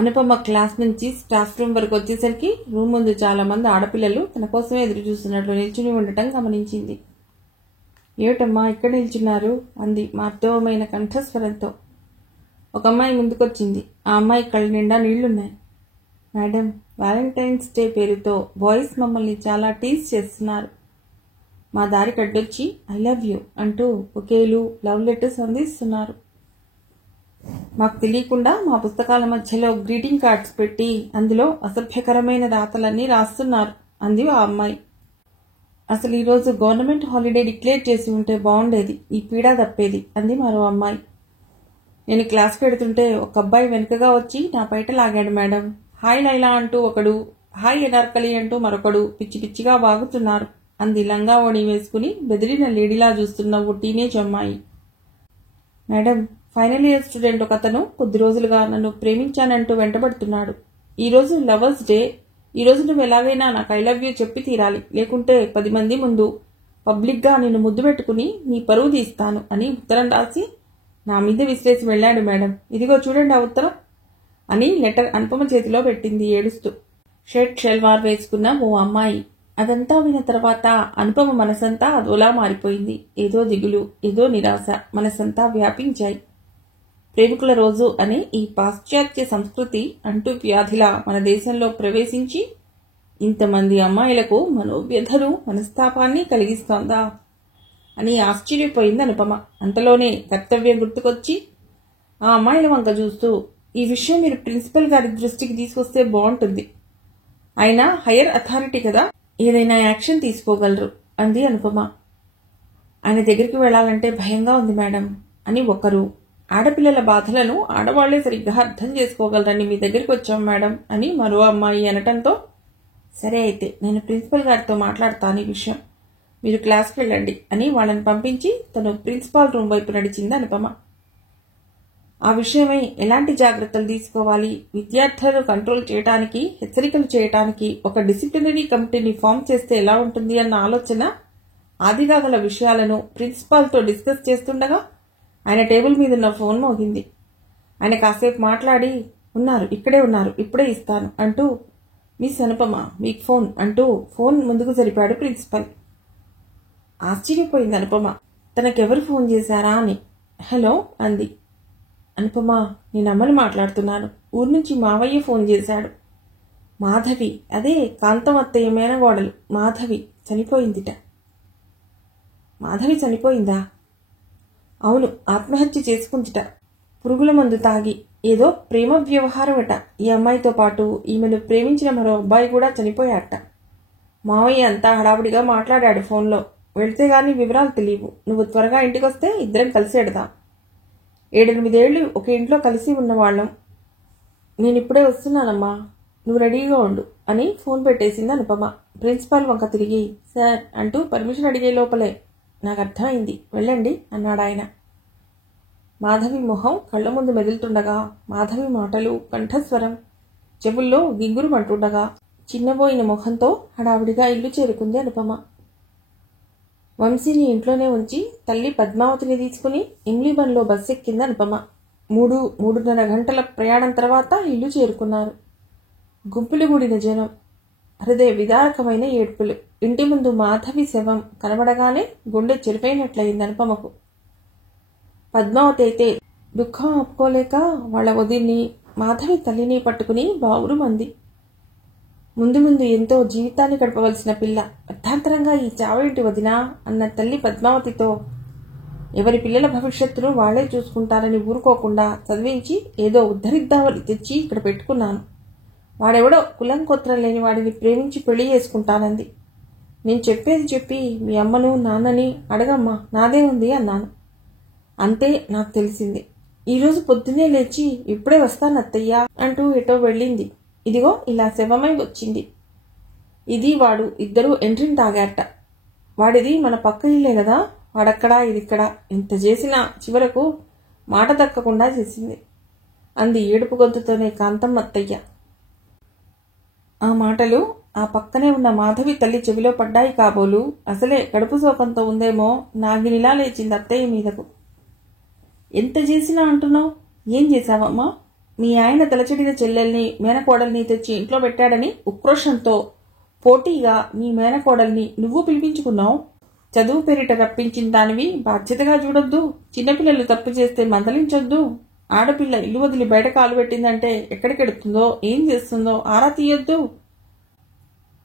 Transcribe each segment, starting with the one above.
Anupama class నుంచి staff room వరకు వచ్చేసరికి రూమ్ ముందు చాలా మంది ఆడపిల్లలు తన కోసమే ఎదురు చూస్తున్నట్లు నిల్చుని ఉండటం గమనించింది. ఏమిటమ్మా ఇక్కడ నిల్చున్నారు అంది మార్దవమైన కంఠస్వరంతో. ఒక అమ్మాయి ముందుకొచ్చింది. ఆ అమ్మాయి కళ్ళ నిండా నీళ్లున్నాయి. మేడం, వ్యాలంటైన్స్ డే పేరుతో బాయ్స్ మమ్మల్ని చాలా టీజ్ చేస్తున్నారు. మా దారి కడ్డొచ్చి ఐ లవ్ యూ అంటూ బొకేలు, లవ్ లెటర్స్ అందిస్తున్నారు. మాకు తెలియకుండా మా పుస్తకాల మధ్యలో గ్రీటింగ్ కార్డ్స్ పెట్టి అందులో అసభ్యకరమైన రాతలన్నీ రాస్తున్నారు అంది ఆ అమ్మాయి. అసలు ఈరోజు గవర్నమెంట్ హాలిడే డిక్లేర్ చేసి ఉంటే బాగుండేది, ఈ పీడా తప్పేది అంది మరో అమ్మాయి. నేను క్లాస్ పెడుతుంటే ఒక అబ్బాయి వెనుకగా వచ్చి నా పైట లాగాడు మేడం. హాయ్ లైలా అంటూ ఒకడు, హాయ్ ఎనార్కలి అంటూ మరొకడు పిచ్చి పిచ్చిగా వాగుతున్నారు అంది లంగా ఓణి వేసుకుని బెదిరిన లేడీలా చూస్తున్న ఓ టీనేజ్ అమ్మాయి. మేడం, ఫైనల్ ఇయర్ స్టూడెంట్ ఒక అతను కొద్ది రోజులుగా నన్ను ప్రేమించానంటూ వెంటబడుతున్నాడు. ఈరోజు లవర్స్ డే. ఈరోజు నువ్వు ఎలాగైనా నాకు ఐ లవ్ యూ చెప్పి తీరాలి, లేకుంటే 10 మంది ముందు పబ్లిక్గా నిన్ను ముద్దు పెట్టుకుని నీ పరువు తీస్తాను అని ఉత్తరం రాసి నా మీద విసిరేసి వెళ్ళాడు మేడం. ఇదిగో చూడండి ఆ ఉత్తరం అని లెటర్ అనుపమ చేతిలో పెట్టింది ఏడుస్తూ. షర్ట్ షెల్వార్ వేసుకున్న ఓ అమ్మాయి. అదంతా విన్న తర్వాత అనుపమ మనసంతా అదోలా మారిపోయింది. ఏదో దిగులు, ఏదో నిరాశ మనసంతా వ్యాపించాయి. ప్రేమికుల రోజు అనే ఈ పాశ్చాత్య సంస్కృతి అంటూ వ్యాధిలా మన దేశంలో ప్రవేశించి ఇంతమంది అమ్మాయిలకు మనోవ్యధలు, మనస్తాపాన్ని కలిగిస్తోందా అని ఆశ్చర్యపోయింది అనుపమ. అంతలోనే కర్తవ్యం గుర్తుకొచ్చి ఆ అమ్మాయిల వంక చూస్తూ, ఈ విషయం మీరు ప్రిన్సిపల్ గారి దృష్టికి తీసుకొస్తే బాగుంటుంది. ఆయన హైయర్ అథారిటీ కదా, ఏదైనా యాక్షన్ తీసుకోగలరు అంది అనుపమ. ఆయన దగ్గరికి వెళ్లాలంటే భయంగా ఉంది మేడం అని ఒకరు, ఆడపిల్లల బాధలను ఆడవాళ్లే సరిగ్గా అర్థం చేసుకోగలరని మీ దగ్గరికి వచ్చాం మేడం అని మరో అమ్మాయి అనటంతో, సరే అయితే నేను ప్రిన్సిపల్ గారితో మాట్లాడతాను ఈ విషయం, మీరు క్లాస్కి వెళ్ళండి అని వాళ్ళని పంపించి తను ప్రిన్సిపాల్ రూమ్ వైపు నడిచింది అనుపమ. ఆ విషయమై ఎలాంటి జాగ్రత్తలు తీసుకోవాలి, విద్యార్థులను కంట్రోల్ చేయడానికి, హెచ్చరికలు చేయడానికి ఒక డిసిప్లినరీ కమిటీని ఫామ్ చేస్తే ఎలా ఉంటుంది అన్న ఆలోచన ఆదిగా గల విషయాలను ప్రిన్సిపాల్తో డిస్కస్ చేస్తుండగా ఆయన టేబుల్ మీద ఉన్న ఫోన్ మోగింది. ఆయన కాసేపు మాట్లాడి, ఉన్నారు, ఇక్కడే ఉన్నారు, ఇప్పుడే ఇస్తాను అంటూ, మిస్ అనుపమ మీకు ఫోన్ అంటూ ఫోన్ ముందుకు జరిపాడు ప్రిన్సిపల్. ఆశ్చర్యపోయింది అనుపమ. తనకెవరు ఫోన్ చేశారా అని. హలో అంది. అనుపమ, నేను అమ్మని మాట్లాడుతున్నాను. ఊరి నుంచి మావయ్య ఫోన్ చేశాడు. మాధవి, అదే కాంతం అత్తయ్య మేనగోడలు మాధవి చనిపోయిందిట. మాధవి చనిపోయిందా? అవును, ఆత్మహత్య చేసుకుందిట. పురుగుల మందు తాగి. ఏదో ప్రేమ వ్యవహారమట. ఈ అమ్మాయితో పాటు ఈమెను ప్రేమించిన మరో అబ్బాయి కూడా చనిపోయాట. మావయ్య అంతా హడావుడిగా మాట్లాడాడు ఫోన్లో. వెళ్తే గానీ వివరాలు తెలియవు. నువ్వు త్వరగా ఇంటికొస్తే ఇద్దరం కలిసి ఎడదాం. 7-8 ఏళ్లు ఒక ఇంట్లో కలిసి ఉన్నవాళ్లం. నేనిప్పుడే వస్తున్నానమ్మా, నువ్వు రెడీగా ఉండు అని ఫోన్ పెట్టేసింది అనుపమ. ప్రిన్సిపాల్ వంక తిరిగి, సార్ అంటూ పర్మిషన్ అడిగే లోపలే, నాకు అర్థమైంది, వెళ్ళండి అన్నాడు ఆయన. మాధవి మొహం కళ్ల ముందు మెదులుతుండగా, మాధవి మాటలు, కంఠస్వరం చెవుల్లో గింగురుమంటుండగా చిన్నబోయిన ముఖంతో హడావిడిగా ఇల్లు చేరుకుంది అనుపమ. వంశీని ఇంట్లోనే ఉంచి తల్లి పద్మావతిని తీసుకుని ఇంగ్లీబన్లో బస్సు ఎక్కింది అనుపమ. 3-3.5 గంటల ప్రయాణం తర్వాత ఇల్లు చేరుకున్నారు. గుంపులు కూడిన జనం, హృదయ విదారకమైన ఏడ్పులు. ఇంటి ముందు మాధవి శవం కనబడగానే గుండె చెరిపోయినట్లయింది అనుపమకు. పద్మావతి అయితే దుఃఖం ఆపుకోలేక వాళ్ల వదిన్ని, మాధవి తల్లిని పట్టుకుని బావురుమంది. ముందు ముందు ఎంతో జీవితాన్ని గడపవలసిన పిల్ల అర్థాంతరంగా ఈ చావేంటి వదినా అన్న తల్లి పద్మావతితో, ఎవరి పిల్లల భవిష్యత్తును వాళ్లే చూసుకుంటారని ఊరుకోకుండా చదివించి ఏదో ఉద్ధరిద్దామని తెచ్చి ఇక్కడ పెట్టుకున్నాను. వాడెవడో కులం కొత్రం లేని వాడిని ప్రేమించి పెళ్లి చేసుకుంటానంది. నేను చెప్పేది చెప్పి మీ అమ్మను నాన్నని అడగమ్మా, నాదే ఉంది అన్నాను. అంతే నాకు తెలిసింది. ఈరోజు పొద్దున్నే లేచి ఇప్పుడే వస్తాను అత్తయ్యా అంటూ ఎటో వెళ్ళింది. ఇదిగో ఇలా శవమై వచ్చింది. ఇది వాడు, ఇద్దరూ ఎంట్రీని తాగారట. వాడిది మన పక్క ఇల్లే కదా, వాడక్కడా ఇదిక్కడా, ఇంత చేసినా చివరకు మాట దక్కకుండా చేసింది అంది ఏడుపు గొంతుతోనే కాంతమ్మ అత్తయ్య. ఆ మాటలు ఆ పక్కనే ఉన్న మాధవి తల్లి చెవిలో పడ్డాయి కాబోలు. అసలే కడుపు శోకంతో ఉందేమో నాగినిలా లేచింది అత్తయ్య మీదకు. ఎంత చేసినా అంటున్నావు, ఏం చేశావమ్మా? మీ ఆయన తలచెడిన చెల్లెల్ని మేనకోడల్ని తెచ్చి ఇంట్లో పెట్టాడని ఉక్రోషంతో పోటీగా నీ మేనకోడల్ని నువ్వు పిలిపించుకున్నావు. చదువు పేరిట రప్పించిన దానివి బాధ్యతగా చూడొద్దు. చిన్నపిల్లలు తప్పు చేస్తే మందలించొద్దు. ఆడపిల్ల ఇల్లు వదిలి బయట కాలు పెట్టిందంటే ఎక్కడికెడుతుందో ఏం చేస్తుందో ఆరా తీయొద్దు.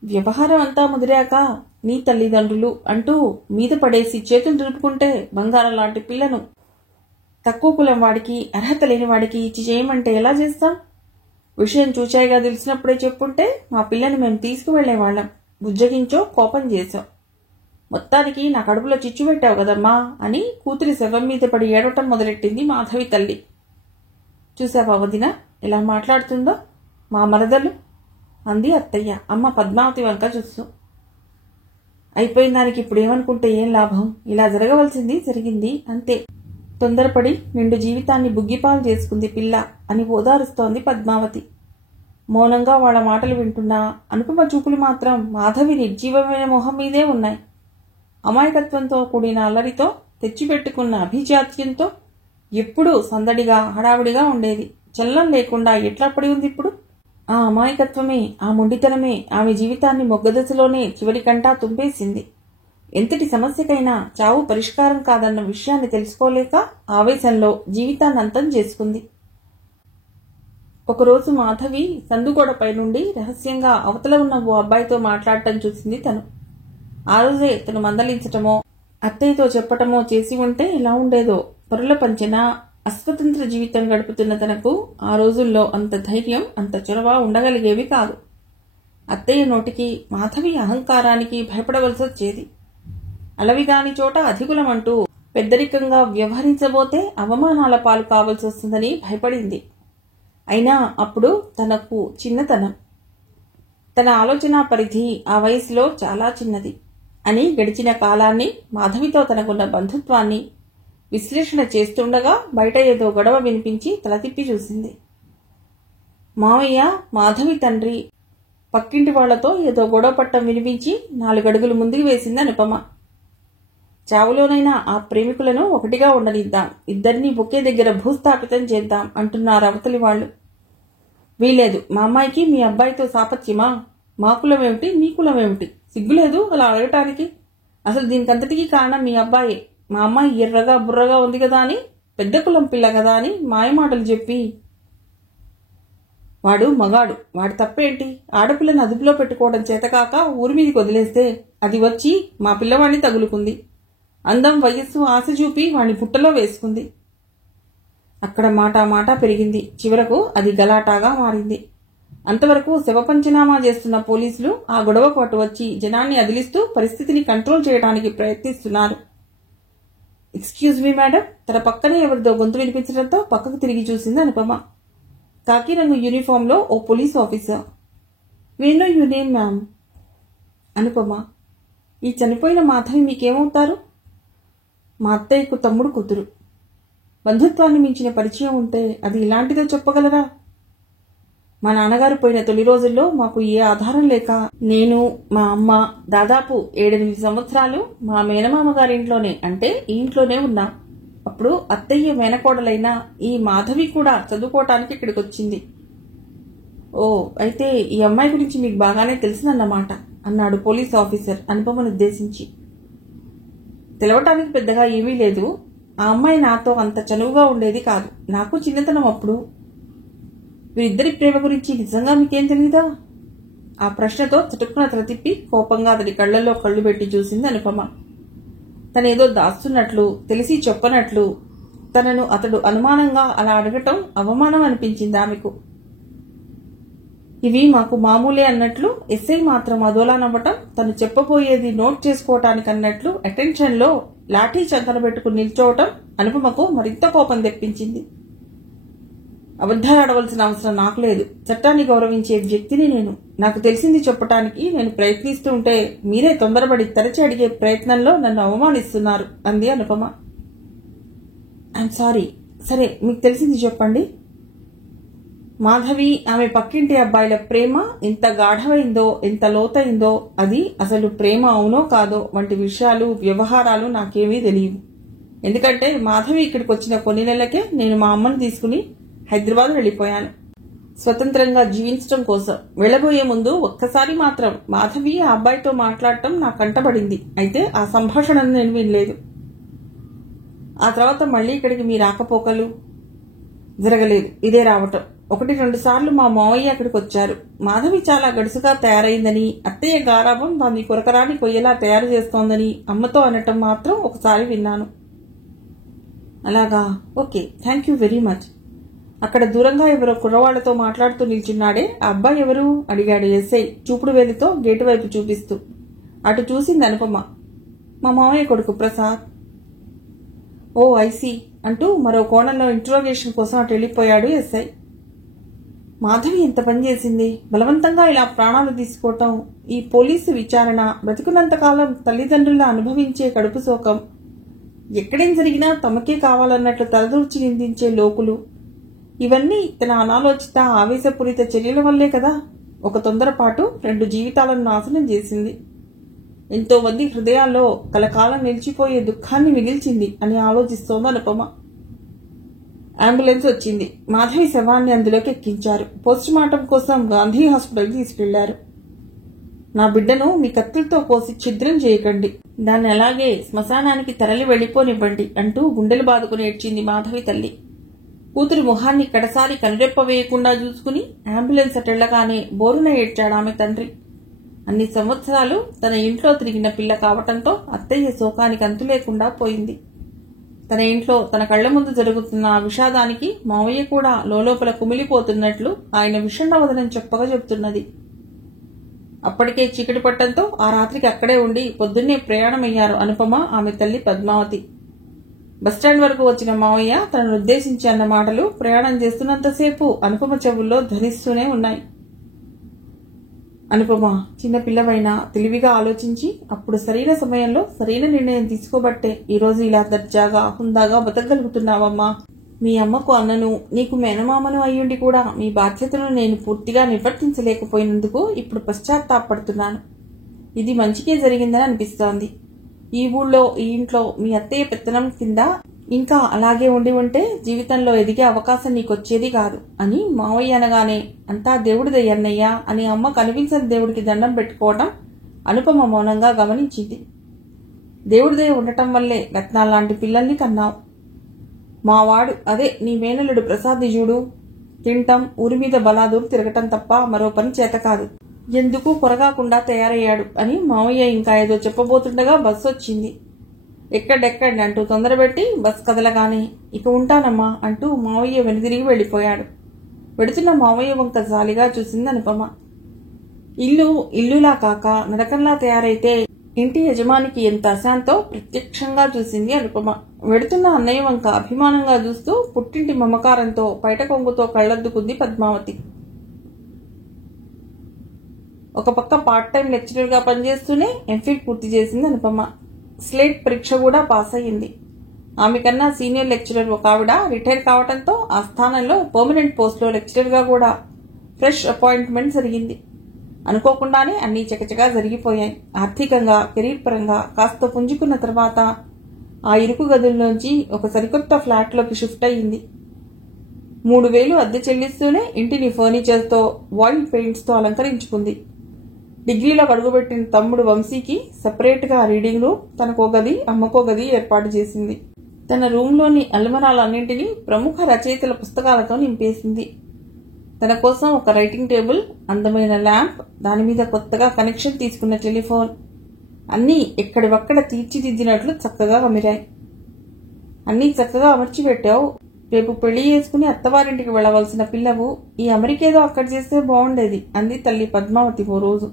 వ్యవహారం అంతా ముదిరాక నీ తల్లిదండ్రులు అంటూ మీద పడేసి చేతులు దులుపుకుంటే బంగారం లాంటి పిల్లను తక్కువ కులం వాడికి అర్హత లేని వాడికి ఇచ్చి చేయమంటే ఎలా చేస్తాం? విషయం చూచాయిగా తెలిసినప్పుడే చెప్పుంటే మా పిల్లని మేము తీసుకువెళ్లేవాళ్లం. బుజ్జగించో కోపం చేశావు. మొత్తానికి నా కడుపులో చిచ్చు పెట్టావు కదమ్మా అని కూతురి శవం మీద పడి ఏడవటం మొదలెట్టింది మాధవి తల్లి. చూసావా వదిన ఎలా మాట్లాడుతుందో? మా మరదలు అంది అత్తయ్య అమ్మ పద్మావతి వంక చూస్తూ. అయిపోయిన దానికి ఇప్పుడేమనుకుంటే ఏం లాభం? ఇలా జరగవలసింది జరిగింది అంతే. తొందరపడి నిండు జీవితాన్ని బుగ్గిపాలు చేసుకుంది పిల్ల అని ఓదారుస్తోంది పద్మావతి. మౌనంగా వాళ్ల మాటలు వింటున్నా అనుపమ చూపులు మాత్రం మాధవి నిర్జీవమైన మొహం మీదే ఉన్నాయి. అమాయకత్వంతో కూడిన అల్లరితో తెచ్చిపెట్టుకున్న అభిజాత్యంతో ఎప్పుడూ సందడిగా హడావిడిగా ఉండేది. చలనం లేకుండా ఎట్లా పడి ఉంది ఇప్పుడు? ఆ అమాయకత్వమే, ఆ మొండితనమే ఆమె జీవితాన్ని మొగ్గదశలోనే చివరికంటా తుంపేసింది. ఎంతటి సమస్యకైనా చావు పరిష్కారం కాదన్న విషయాన్ని తెలుసుకోలేక ఆవేశంలో జీవితాన్ని అంతం చేసుకుంది. ఒకరోజు మాధవి సందుగోడపై నుండి రహస్యంగా అవతల ఉన్న ఓ అబ్బాయితో మాట్లాడటం చూసింది తను. ఆ రోజే తను మందలించటమో అత్తయ్యతో చెప్పటమో చేసి ఉంటే ఎలా ఉండేదో. పరుల పంచన అస్వతంత్ర జీవితం గడుపుతున్న తనకు ఆ రోజుల్లో అంత ధైర్యం అంత చొరవ ఉండగలిగేవి కాదు. అత్తయ్య నోటికి మాధవి అహంకారానికి భయపడవలసి వచ్చేది. అలవిగాని చోట అధికులమంటూ పెద్దరికంగా వ్యవహరించబోతే అవమానాల పాలు కావలసి వస్తుందని భయపడింది. అయినా అప్పుడు తనకు చిన్నతనం, తన ఆలోచన పరిధి ఆ వయసులో చాలా చిన్నది అని గడిచిన కాలాన్ని, మాధవితో తనకున్న బంధుత్వాన్ని విశ్లేషణ చేస్తుండగా బయట ఏదో గొడవ వినిపించి తల తిప్పి చూసింది. మావయ్య, మాధవి తండ్రి పక్కింటి వాళ్లతో ఏదో గొడవ పట్టం వినిపించి 4 అడుగులు ముందుకు వేసింది అనుపమ. చావులోనైనా ఆ ప్రేమికులను ఒకటిగా ఉండనిద్దాం, ఇద్దరినీ ఒకే దగ్గర భూస్థాపితం చేద్దాం అంటున్నారు అవతలి వాళ్లు. వీలేదు, మా అమ్మాయికి మీ అబ్బాయితో సాపత్యమా? మా కులమేమిటి, మీ కులమేమిటి? సిగ్గులేదు అలా అడగటానికి? అసలు దీనికంతటికీ కారణం మీ అబ్బాయే. మా అమ్మాయి ఎర్రగా బుర్రగా ఉంది కదా అని, పెద్ద కులం పిల్ల కదా అని మాయమాటలు చెప్పి. వాడు మగాడు, వాడి తప్పేంటి? ఆడపిల్లను అదుపులో పెట్టుకోవడం చేతకాక ఊరి మీదకి వదిలేస్తే అది వచ్చి మా పిల్లవాడిని తగులుకుంది. అందం, వయస్సు, ఆశ చూపి వాణ్ణి పుట్టలో వేసుకుంది. అక్కడ మాట పెరిగింది. చివరకు అది గలాటాగా మారింది. అంతవరకు శవపంచనామా చేస్తున్న పోలీసులు ఆ గొడవకు అటు వచ్చి జనాన్ని అదిలిస్తూ పరిస్థితిని కంట్రోల్ చేయడానికి ప్రయత్నిస్తున్నారు. ఎక్స్క్యూజ్ మీ మేడం, తన పక్కనే ఎవరిదో గొంతు వినిపించడంతో పక్కకు తిరిగి చూసింది అనుపమ. కాకి రంగు యూనిఫామ్లో ఓ police officer. We know your name ma'am. Anupama, ఈ చనిపోయిన మాధవి మీకేమవుతారు? మా అత్తయ్యకు తమ్ముడు కూతురు. బంధుత్వాన్ని మించిన పరిచయం ఉంటే అది ఇలాంటిదో చెప్పగలరా? మా నాన్నగారు పోయిన తొలి రోజుల్లో మాకు ఏ ఆధారం లేక నేను, మా అమ్మ దాదాపు 7-8 సంవత్సరాలు మా మేనమామ గారింట్లోనే, అంటే ఈ ఇంట్లోనే ఉన్నాం. అప్పుడు అత్తయ్య మేనకోడలైన ఈ మాధవి కూడా చదువుకోవటానికి ఇక్కడికి వచ్చింది. ఓ, అయితే ఈ అమ్మాయి గురించి మీకు బాగానే తెలిసిందన్నమాట అన్నాడు పోలీస్ ఆఫీసర్ అనుపమను ఉద్దేశించి. తెలవటానికి పెద్దగా ఏమీ లేదు. ఆ అమ్మాయి నాతో అంత చనువుగా ఉండేది కాదు. నాకు చిన్నతనం అప్పుడు. వీరిద్దరి ప్రేమ గురించి నిజంగా మీకేం తెలీదా? ఆ ప్రశ్నతో చటుక్కున తల తిప్పి కోపంగా అతడి కళ్లలో కళ్లు పెట్టి చూసింది అనుపమ. తనేదో దాస్తున్నట్లు, తెలిసి చెప్పనట్లు తనను అతడు అనుమానంగా అలా అడగటం అవమానం అనిపించింది ఆమెకు. ఇవి మాకు మామూలే అన్నట్లు ఎస్ఐ మాత్రం అదోలా నవ్వటం, తను చెప్పబోయేది నోట్ చేసుకోవటానికి అన్నట్లు అటెన్షన్ లో లాఠీ చంకన పెట్టుకుని నిల్చోవటం అనుపమకు మరింత కోపం తెప్పించింది. అబద్ధాలాడవలసిన అవసరం నాకు లేదు. చట్టాన్ని గౌరవించే వ్యక్తిని నేను. నాకు తెలిసింది చెప్పటానికి నేను ప్రయత్నిస్తూ ఉంటే మీరే తొందరపడి తరచి అడిగే ప్రయత్నంలో నన్ను అవమానిస్తున్నారు అంది అనుపమ. I'm sorry. సరే, మీకు తెలిసింది చెప్పండి. మాధవి, ఆమె పక్కింటి అబ్బాయిల ప్రేమ ఎంత గాఢమైందో, ఎంత లోతైందో, అది అసలు ప్రేమ అవునో కాదో వంటి విషయాలు, వ్యవహారాలు నాకేమీ తెలియవు. ఎందుకంటే మాధవి ఇక్కడికి వచ్చిన కొన్ని నెలలకే నేను మా అమ్మను తీసుకుని హైదరాబాద్ వెళ్లిపోయాను స్వతంత్రంగా జీవించడం కోసం. వెళ్లబోయే ముందు ఒక్కసారి మాత్రం మాధవి ఆ అబ్బాయితో మాట్లాడటం నా కంటపడింది. అయితే ఆ సంభాషణను నేను వినలేదు. ఆ తర్వాత మళ్లీ ఇక్కడికి మీ రాకపోకలు జరగలేదు. ఇదే రావటం. 1-2 సార్లు మా మావయ్య అక్కడికి వచ్చారు. మాధవి చాలా గడుసుగా తయారైందని, అత్తయ్య గారాబం దాన్ని కొరకరాని కొయ్యలా తయారు చేస్తోందని అమ్మతో అనటం మాత్రం ఒకసారి విన్నాను. అలాగా, okay, thank you very much. అక్కడ దూరంగా ఎవరో కుర్రవాళ్లతో మాట్లాడుతూ నిల్చున్నాడే, ఆ అబ్బాయి ఎవరు అడిగాడు ఎస్ఐ చూపుడు వేలితో గేటు వైపు చూపిస్తూ. అటు చూసింది అనుపమ. మా మావయ్య కొడుకు ప్రసాద్. ఓ ఐసీ అంటూ మరో కోణంలో ఇంట్రోగేషన్ కోసం అటు వెళ్లిపోయాడు ఎస్ఐ. మాధవి ఎంత పని చేసింది? బలవంతంగా ఇలా ప్రాణాలు తీసుకోవటం, ఈ పోలీసు విచారణ, బ్రతికున్నంతకాలం తల్లిదండ్రుల అనుభవించే కడుపు శోకం, ఎక్కడేం జరిగినా తమకే కావాలన్నట్లు తలదూర్చి నిందించే లోకులు, ఇవన్నీ తన అనాలోచిత ఆవేశపూరిత చర్యల వల్లే కదా. ఒక తొందరపాటు 2 జీవితాలను నాశనం చేసింది. ఎంతో మంది హృదయాల్లో కలకాలం నిలిచిపోయే దుఃఖాన్ని మిగిల్చింది అని ఆలోచిస్తోంది అనుపమ. అంబులెన్స్ వచ్చింది. మాధవి శవాన్ని అందులోకి ఎక్కించారు. పోస్టుమార్టం కోసం గాంధీ హాస్పిటల్ తీసుకెళ్లారు. నా బిడ్డను మీ కత్తులతో కోసి ఛిద్రం చేయకండి, దాన్ని అలాగే శ్మశానానికి తరలి వెళ్లిపోనివ్వండి అంటూ గుండెలు బాదుకుని ఏడ్చింది మాధవి తల్లి. కూతురి మొహాన్ని కడసారి కనురెప్ప వేయకుండా చూసుకుని అంబులెన్స్ అటెళ్లగానే బోరున ఏడ్చాడు ఆమె తండ్రి. అన్ని సంవత్సరాలు తన ఇంట్లో తిరిగిన పిల్ల కావటంతో అత్తయ్య శోకానికి అంతు లేకుండా పోయింది. తన ఇంట్లో తన కళ్ల ముందు జరుగుతున్న ఆ విషాదానికి మావయ్య కూడా లోలోపల కుమిలిపోతున్నట్లు ఆయన విషణ్ణవదనం చెప్పగా చెబుతున్నది. అప్పటికే చీకటి పట్టంతో ఆ రాత్రికి అక్కడే ఉండి పొద్దున్నే ప్రయాణమయ్యారు అనుపమ, ఆమె తల్లి పద్మావతి. బస్టాండ్ వరకు వచ్చిన మావయ్య తనను ఉద్దేశించి అన్న మాటలు ప్రయాణం చేస్తున్నంతసేపు అనుపమ చెవుల్లో ధ్వనిస్తూనే ఉన్నాయి. అనుపమ, చిన్న పిల్లవైనా తెలివిగా ఆలోచించి అప్పుడు సరైన సమయంలో సరైన నిర్ణయం తీసుకోబట్టే ఈరోజు ఇలా దర్జాగా హుందాగా బతకగలుగుతున్నావమ్మా. మీ అమ్మకు అన్నను, నీకు మేనమామను అయ్యుండి కూడా మీ బాధ్యతను నేను పూర్తిగా నిర్వర్తించలేకపోయినందుకు ఇప్పుడు పశ్చాత్తాపడుతున్నాను. ఇది మంచికే జరిగిందని అనిపిస్తోంది. ఈ ఊళ్ళో, ఈ ఇంట్లో మీ అత్తయ్య పెత్తనం కింద ఇంకా అలాగే ఉండి ఉంటే జీవితంలో ఎదిగే అవకాశం నీకొచ్చేది కాదు అని మావయ్య అనగానే, అంతా దేవుడిదయ్యన్నయ్యా అని అమ్మ కనిపించని దేవుడికి దండం పెట్టుకోవడం అనుపమ మౌనంగా గమనించింది. దేవుడిదే ఉండటం వల్లే రత్నాల్లాంటి పిల్లల్ని కన్నావు. మావాడు, అదే నీ మేనలుడు ప్రసాద్ చూడు, తింటం, ఊరి మీద బలాదూరు తిరగటం తప్ప మరో పని చేత కాదు, ఎందుకు కొరగాకుండా తయారయ్యాడు అని మావయ్య ఇంకా ఏదో చెప్పబోతుండగా బస్సు వచ్చింది. ఎక్కడెక్కండి అంటూ తొందరపెట్టి బస్ కదలగానే, ఇక ఉంటానమ్మా అంటూ మావయ్య వెనుదిరిగి వెళ్లిపోయాడు. వెడుతున్న మావయ్య వంక జాలిగా చూసింది అనుపమ. ఇల్లు ఇల్లులా కాక నరకంలా తయారైతే ఇంటి యజమానికి ఎంత అశాంతో ప్రత్యక్షంగా చూసింది అనుపమ. వెడుతున్న అన్నయ్య వంక అభిమానంగా చూస్తూ పుట్టింటి మమకారంతో పైట కొంగుతో కళ్లద్దుకుంది పద్మావతి. ఒక పక్క పార్ట్ టైం లెక్చరర్ గా పనిచేస్తూనే ఎంఫిల్ పూర్తి చేసింది అనుపమ. స్లేట్ పరీక్ష కూడా పాస్ అయ్యింది. ఆమె కన్నా సీనియర్ లెక్చరర్ ఒక ఆవిడ రిటైర్ కావడంతో ఆ స్థానంలో పర్మనెంట్ పోస్టులో లెక్చరర్ గా కూడా ఫ్రెష్ అపాయింట్మెంట్ జరిగింది. అనుకోకుండానే అన్ని చకచకా జరిగిపోయాయి. ఆర్థికంగా, కెరీర్ పరంగా కాస్త పుంజుకున్న తర్వాత ఆ ఇరుకు గదుల్లోంచి ఒక సరికొత్త ఫ్లాట్ లోకి షిఫ్ట్ అయ్యింది. 3,000 అద్దె చెల్లిస్తూనే ఇంటిని ఫర్నిచర్తో, వాయిల్ పెయింట్స్ తో అలంకరించుకుంది. డిగ్రీలో అడుగుపెట్టిన తమ్ముడు వంశీకి సెపరేట్ గా రీడింగ్ రూమ్, తనకో గది, అమ్మకో గది ఏర్పాటు చేసింది. తన రూంలోని అల్మరాలన్నింటినీ ప్రముఖ రచయితల పుస్తకాలతో నింపేసింది. తన కోసం ఒక రైటింగ్ టేబుల్, అందమైన ల్యాంప్, దానిమీద కొత్తగా కనెక్షన్ తీసుకున్న టెలిఫోన్, అన్నీ ఎక్కడివక్కడ తీర్చిదిద్దినట్లు చక్కగా అమిరాయి. అన్నీ చక్కగా అమర్చిపెట్టావు. రేపు పెళ్లి చేసుకుని అత్తవారింటికి వెళ్లవలసిన పిల్లవు, ఈ అమెరికేదో అక్కడ చేస్తే బాగుండేది అంది తల్లి పద్మావతి ఓ రోజు.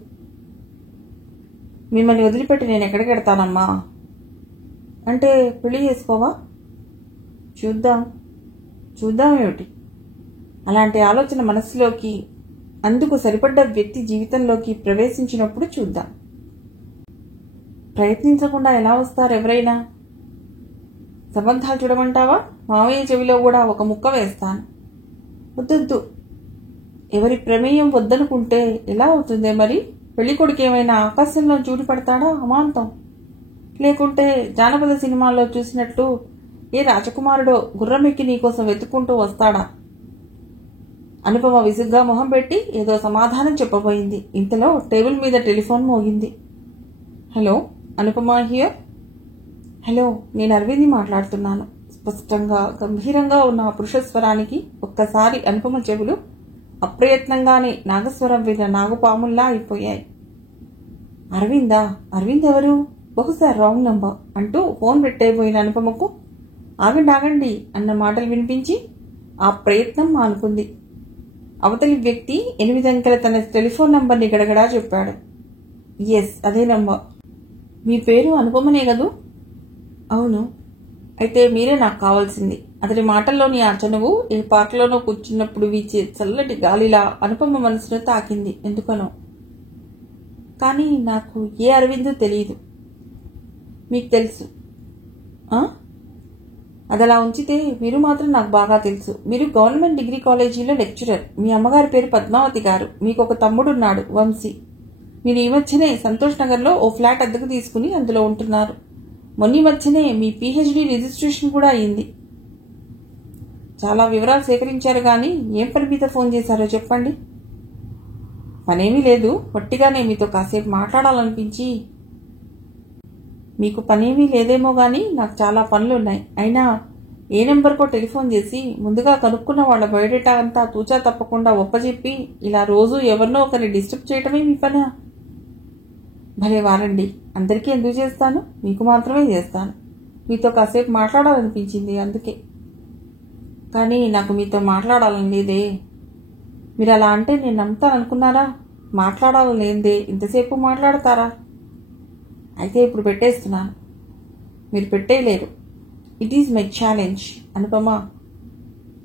మిమ్మల్ని వదిలిపెట్టి నేను ఎక్కడికి వెడతానమ్మా? అంటే పెళ్లి చేసుకోవా? చూద్దాం ఏమిటి? అలాంటి ఆలోచన మనసులోకి, అందుకు సరిపడ్డ వ్యక్తి జీవితంలోకి ప్రవేశించినప్పుడు చూద్దాం. ప్రయత్నించకుండా ఎలా వస్తారు ఎవరైనా? సంబంధాలు చూడమంటావా? మావయ్య చెవిలో కూడా ఒక ముక్క వేస్తాను. వద్దొద్దు. ఎవరి ప్రమేయం వద్దనుకుంటే ఎలా అవుతుందే మరి? పెళ్లి కొడుకు ఏమైనా ఆకాశంలో చూడి పడతాడా అమాంతం? లేకుంటే జానపద సినిమాల్లో చూసినట్లు ఏ రాజకుమారుడో గుర్రమెక్కి నీకోసం వెతుక్కుంటూ వస్తాడా? అనుపమ విసుగ్గా మొహం పెట్టి ఏదో సమాధానం చెప్పబోయింది. ఇంతలో టేబుల్ మీద టెలిఫోన్ మోగింది. Hello, Anupama here. హలో, నేను అరవింద్ని మాట్లాడుతున్నాను. స్పష్టంగా గంభీరంగా ఉన్న పురుష స్వరానికి ఒక్కసారి అనుపమ చెవులు అప్రయత్నంగానే నాగస్వరం విన్న నాగుపాముల్లా అయిపోయాయి. అరవిందా? అరవింద్ ఎవరు? బహుశా రాంగ్ నంబర్ అంటూ ఫోన్ పెట్టేయబోయిన అనుపమకు ఆగండి అన్న మాటలు వినిపించి ఆ ప్రయత్నం మానుకుంది. అవతలి వ్యక్తి 8 అంకెల తన టెలిఫోన్ నంబర్ని గడగడా చెప్పాడు. ఎస్, అదే నంబర్. మీ పేరు అనుపమనే కదూ? అవును. అయితే మీరే నాకు కావాల్సింది. అతడి మాటల్లోని ఆ చనువు ఏ పార్క్లోనో కూర్చున్నప్పుడు వీచే చల్లటి గాలిలా అనుపమ మనసును తాకింది ఎందుకనో. కానీ నాకు ఏ అరవింద్ తెలియదు. మీకు తెలుసు? అదలా ఉంచితే మీరు మాత్రం నాకు బాగా తెలుసు. మీరు గవర్నమెంట్ డిగ్రీ కాలేజీలో లెక్చరర్. మీ అమ్మగారి పేరు పద్మావతి గారు. మీకు ఒక తమ్ముడున్నాడు, వంశీ. మీరు ఈ మధ్యనే సంతోష్ నగర్లో ఓ ఫ్లాట్ అద్దెకు తీసుకుని అందులో ఉంటున్నారు. మొన్నీ మధ్యనే మీ పీహెచ్డీ రిజిస్ట్రేషన్ కూడా అయింది. చాలా వివరాలు సేకరించారు. కానీ ఏం పని మీద ఫోన్ చేశారో చెప్పండి. పనేమీ లేదు, పొట్టిగానే మీతో కాసేపు మాట్లాడాలనిపించి. మీకు పనేమీ లేదేమో గానీ నాకు చాలా పనులున్నాయి. అయినా ఏ నెంబర్కో టెలిఫోన్ చేసి ముందుగా కనుక్కున్న వాళ్ళ బయోడేటా అంతా తూచా తప్పకుండా ఒప్పజెప్పి ఇలా రోజు ఎవరినో ఒకరిని డిస్టర్బ్ చేయటమే మీ పనా? భలే వారండి. అందరికీ ఎందుకు చేస్తాను, మీకు మాత్రమే చేస్తాను. మీతో కాసేపు మాట్లాడాలనిపించింది అందుకే. కానీ నాకు మీతో మాట్లాడాలని లేదే. మీరు అలా అంటే నేను నమ్ముతాననుకున్నారా? మాట్లాడాలని లేదే ఇంతసేపు మాట్లాడతారా? అయితే ఇప్పుడు పెట్టేస్తున్నాను. మీరు పెట్టేయలేరు. It is my challenge.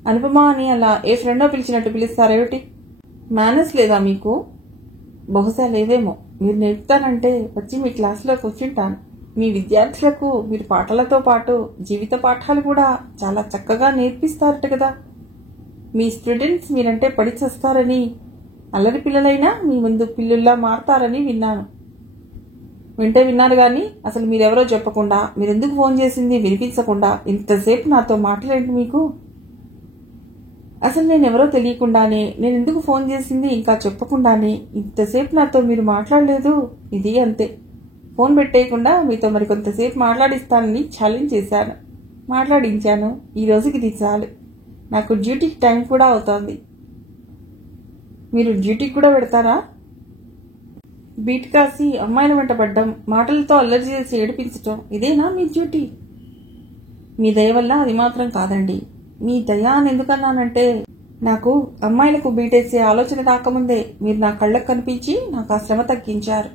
Anupama అని అలా ఏ ఫ్రెండో పిలిచినట్టు పిలుస్తారేమిటి? మేనర్స్ లేదా మీకు? బహుశా లేదేమో. మీరు నేర్పుతానంటే వచ్చి మీ క్లాసులో కూర్చుంటాను. మీ విద్యార్థులకు మీరు పాఠాలతో పాటు జీవిత పాఠాలు కూడా చాలా చక్కగా నేర్పిస్తారట కదా. మీ స్టూడెంట్స్ మీరంటే పడి చస్తారని, అల్లరి పిల్లలైనా మీ ముందు పిల్లుల్లా మారతారని విన్నాను. విన్నారు కానీ అసలు మీరెవరో చెప్పకుండా, మీరెందుకు ఫోన్ చేసింది వినిపించకుండా ఇంతసేపు నాతో మాట్లాడేంటి మీకు? అసలు నేనెవరో తెలియకుండానే, నేనెందుకు ఫోన్ చేసింది ఇంకా చెప్పకుండానే ఇంతసేపు నాతో మీరు మాట్లాడలేదు. ఇది అంతే. ఫోన్ పెట్టేయకుండా మీతో మరికొంతసేపు మాట్లాడిస్తానని ఛాలెంజ్ చేశాను. మాట్లాడించాను. ఈ రోజుకి ఇది చాలు. నాకు డ్యూటీకి టైం కూడా అవుతోంది. మీరు డ్యూటీకి కూడా పెడతారా? బీట్ కాసి అమ్మాయిల వెంట పడ్డం, మాటలతో అల్లరి చేసి ఏడిపించటం, ఇదేనా మీ డ్యూటీ? మీ దయ వల్ల అది మాత్రం కాదండి. మీ దయ అని ఎందుకన్నానంటే, నాకు అమ్మాయిలకు బీటేసే ఆలోచన రాకముందే మీరు నా కళ్ళకు కనిపించి నాకు ఆ శ్రమ తగ్గించారు.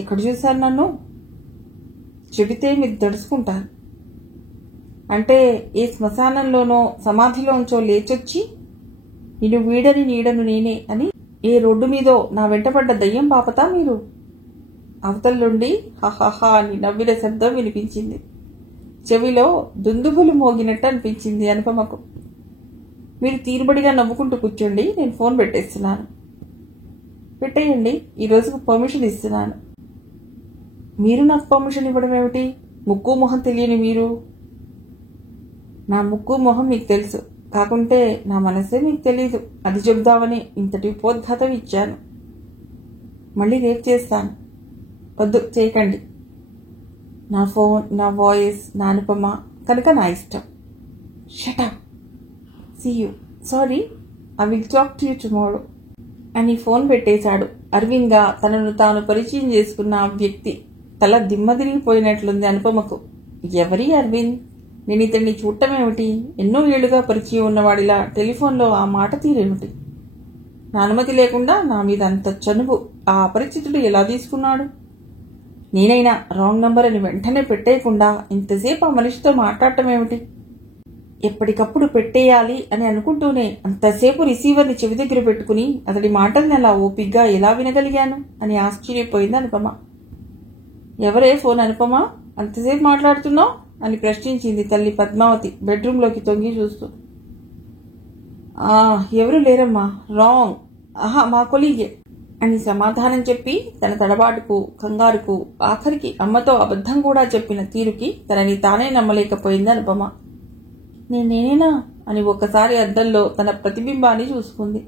ఎక్కడ చూశారు నన్ను? చెబితే మీరు దడుచుకుంటారు. అంటే ఏ శ్మశానంలోనో సమాధిలోంచో లేచొచ్చి నిన్ను వీడని నీడను నేనే అని ఏ రోడ్డు మీదో నా వెంటపడ్డ దయ్యం పాపతా మీరు? అవతల నుండి హహహా అని నవ్విన శబ్దం వినిపించింది. చెవిలో దుందుబులు మోగినట్టు అనిపించింది అనుపమకు. మీరు తీరుబడిగా నవ్వుకుంటూ కూర్చోండి, నేను ఫోన్ పెట్టేస్తున్నాను. పెట్టేయండి. ఈ రోజుకు పర్మిషన్ ఇస్తున్నాను. మీరు నాకు పర్మిషన్ ఇవ్వడం ఏమిటి? ముక్కు మొహం తెలియని మీరు. నా ముక్కు మొహం మీకు తెలుసు, కాకుంటే నా మనసే మీకు తెలీదు. అది చెబుదామని ఇంతటి ఉపోద్ఘాతం ఇచ్చాను. మళ్ళీ రేపు చేస్తాను. వద్దు, చేయకండి. నా ఫోన్, నా వాయిస్, నా అనుపమ కనుక నా ఇష్టం. Shut up. See you. Sorry, I will talk to you tomorrow అని ఫోన్ పెట్టేశాడు. అరవింద్గా తనను తాను పరిచయం చేసుకున్న ఆ వ్యక్తి తల దిమ్మదిరిగిపోయినట్లుంది అనుపమకు. ఎవరి అరవింద్? నేను ఇతన్ని చూడటమేమిటి? ఎన్నో ఏళ్లుగా పరిచయం ఉన్నవాడిలా టెలిఫోన్లో ఆ మాట తీరేమిటి? నా అనుమతి లేకుండా నా మీద అంత చనువు ఆ అపరిచితుడు ఎలా తీసుకున్నాడు? నేనైనా రాంగ్ నంబర్ అని వెంటనే పెట్టేయకుండా ఇంతసేపు ఆ మనిషితో మాట్లాడటం ఏమిటి? ఎప్పటికప్పుడు పెట్టేయాలి అని అనుకుంటూనే అంతసేపు రిసీవర్ని చెవి దగ్గర పెట్టుకుని అతడి మాటల్ని అలా ఓపిగ్గా ఎలా వినగలిగాను అని ఆశ్చర్యపోయింది అనుపమ. ఎవరే ఫోన్ అనుపమ? అంతసేపు మాట్లాడుతున్నావు అని ప్రశ్నించింది తల్లి పద్మావతి బెడ్రూంలోకి తొంగి చూస్తూ. ఎవరు లేరమ్మా, రాంగ్. మా కొలీగే అని సమాధానం చెప్పి తన తడబాటుకు, కంగారుకు, ఆఖరికి అమ్మతో అబద్ధం కూడా చెప్పిన తీరుకి తనని తానే నమ్మలేకపోయింది అనుపమ. నేనేనా అని ఒక్కసారి అద్దంలో తన ప్రతిబింబాన్ని చూసుకుంది.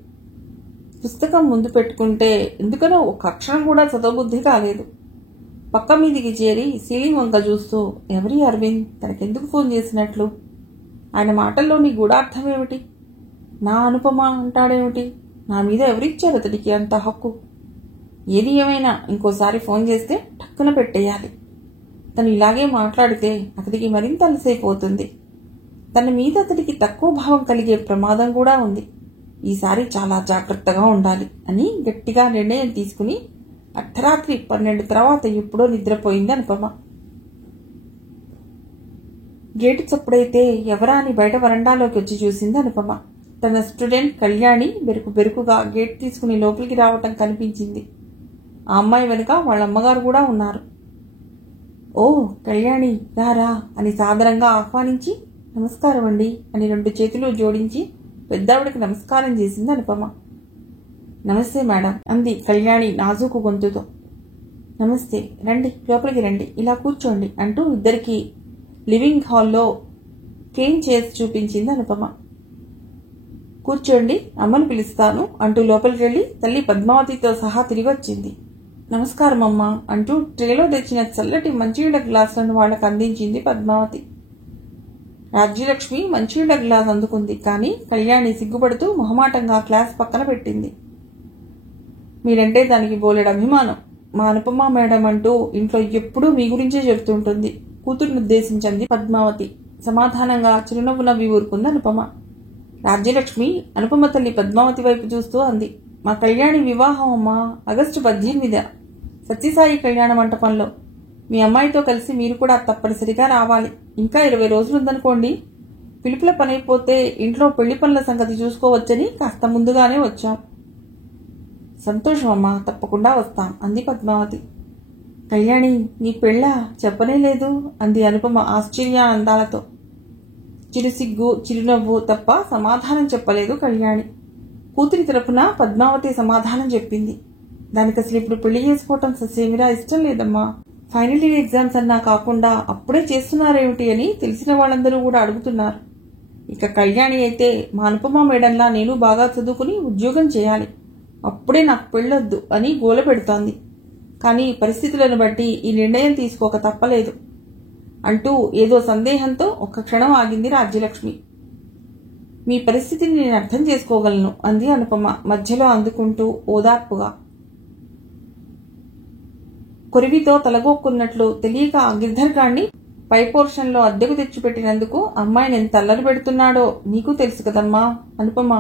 పుస్తకం ముందు పెట్టుకుంటే ఎందుకనో ఒక అక్షరం కూడా చదవబుద్ధి కాలేదు. పక్క మీదికి చేరి సీలింగ్ వంక చూస్తూ ఎవరి అరవింద్ తనకెందుకు ఫోన్ చేసినట్లు? ఆయన మాటల్లోని గూఢార్థం ఏమిటి? నా అనుపమ అంటాడేమిటి? నా మీద ఎవరిచ్చారు అతడికి అంత హక్కు? ఏది ఏమైనా ఇంకోసారి ఫోన్ చేస్తే టక్కున పెట్టేయాలి. తను ఇలాగే మాట్లాడితే అతడికి మరింత అలసైపోతుంది. తన మీద అతడికి తక్కువ భావం కలిగే ప్రమాదం కూడా ఉంది. ఈసారి చాలా జాగ్రత్తగా ఉండాలి అని గట్టిగా నిర్ణయం తీసుకుని అర్ధరాత్రి 12 తర్వాత ఎప్పుడో నిద్రపోయింది అనుపమ. గేటు చప్పుడైతే ఎవరా అని బయట వరండాలోకి వచ్చి చూసింది అనుపమ. తన స్టూడెంట్ కళ్యాణి బెరుకుగా గేట్ తీసుకుని లోపలికి రావటం కనిపించింది. ఆ అమ్మాయి వెనుక వాళ్ళ అమ్మగారు కూడా ఉన్నారు. ఓ కళ్యాణి, రారా అని సాదరంగా ఆహ్వానించి నమస్కారం అండి అని 2 చేతులు జోడించి పెద్దావిడికి నమస్కారం చేసింది అనుపమ. నమస్తే మేడం అంది కళ్యాణి నాజూకు గొంతుతో. నమస్తే, రండి లోపలికి రండి, ఇలా కూర్చోండి అంటూ ఇద్దరికి లివింగ్ హాల్లో కేన్ చైర్స్ చూపించింది అనుపమ. కూర్చోండి, అమ్మను పిలుస్తాను అంటూ లోపలికి వెళ్లి తల్లి పద్మావతితో సహా తిరిగి వచ్చింది. నమస్కారం అమ్మా అంటూ ట్రేలో తెచ్చిన చల్లటి మంచినీళ్ల గ్లాసులను వాళ్లకు అందించింది పద్మావతి. రాజ్యలక్ష్మి మంచినీళ్ల గ్లాస్ అందుకుంది. కానీ కళ్యాణి సిగ్గుపడుతూ మొహమాటంగా గ్లాస్ పక్కన పెట్టింది. మీరంటే దానికి బోలెడు అభిమానం. మా అనుపమ మేడం అంటూ ఇంట్లో ఎప్పుడూ మీ గురించే చెబుతుంటుంది కూతురును ఉద్దేశించింది పద్మావతి. సమాధానంగా చిరునవ్వు నవ్వి ఊరుకుంది అనుపమ. రాజ్యలక్ష్మి అనుపమ తల్లి పద్మావతి వైపు చూస్తూ అంది. మా కళ్యాణి వివాహం అమ్మా, ఆగస్టు 18 సత్యసాయి కళ్యాణ మంటపంలో. మీ అమ్మాయితో కలిసి మీరు కూడా తప్పనిసరిగా రావాలి. ఇంకా 20 రోజులుందనుకోండి. పిలుపుల పనైపోతే ఇంట్లో పెళ్లి పనుల సంగతి చూసుకోవచ్చని కాస్త ముందుగానే వచ్చాం. సంతోషం అమ్మా, తప్పకుండా వస్తాం అంది పద్మావతి. కళ్యాణి, నీ పెళ్ళ చెప్పనే లేదు అంది అనుపమ ఆశ్చర్యానందాలతో. చిరుసిగ్గు చిరునవ్వు తప్ప సమాధానం చెప్పలేదు కళ్యాణి. కూతురి తరపున పద్మావతి సమాధానం చెప్పింది. దానికి అసలు ఇప్పుడు పెళ్లి చేసుకోవటం ససేమిరా ఇష్టం లేదమ్మా. ఫైనల్ ఇయర్ ఎగ్జామ్స్ అన్నా కాకుండా అప్పుడే చేస్తున్నారేమిటి అని తెలిసిన వాళ్ళందరూ కూడా అడుగుతున్నారు. ఇక కళ్యాణి అయితే మా అనుపమ మేడంలా నేను బాగా చదువుకుని ఉద్యోగం చేయాలి, అప్పుడే నాకు పెళ్ళొద్దు అని గోల పెడుతోంది. కానీ పరిస్థితులను బట్టి ఈ నిర్ణయం తీసుకోక తప్పలేదు అంటూ ఏదో సందేహంతో ఒక్క క్షణం ఆగింది రాజ్యలక్ష్మి. మీ పరిస్థితిని నేను అర్థం చేసుకోగలను అంది అనుపమ మధ్యలో అందుకుంటూ ఓదార్పుగా. కొరివితో తలగొక్కున్నట్లు తెలియక ఆ గిర్ధర్గాణ్ణి పై పోర్షన్లో అద్దెకు తెచ్చిపెట్టినందుకు అమ్మాయిని ఎంత అల్లరి పెడుతున్నాడో నీకు తెలుసు కదమ్మా అనుపమ.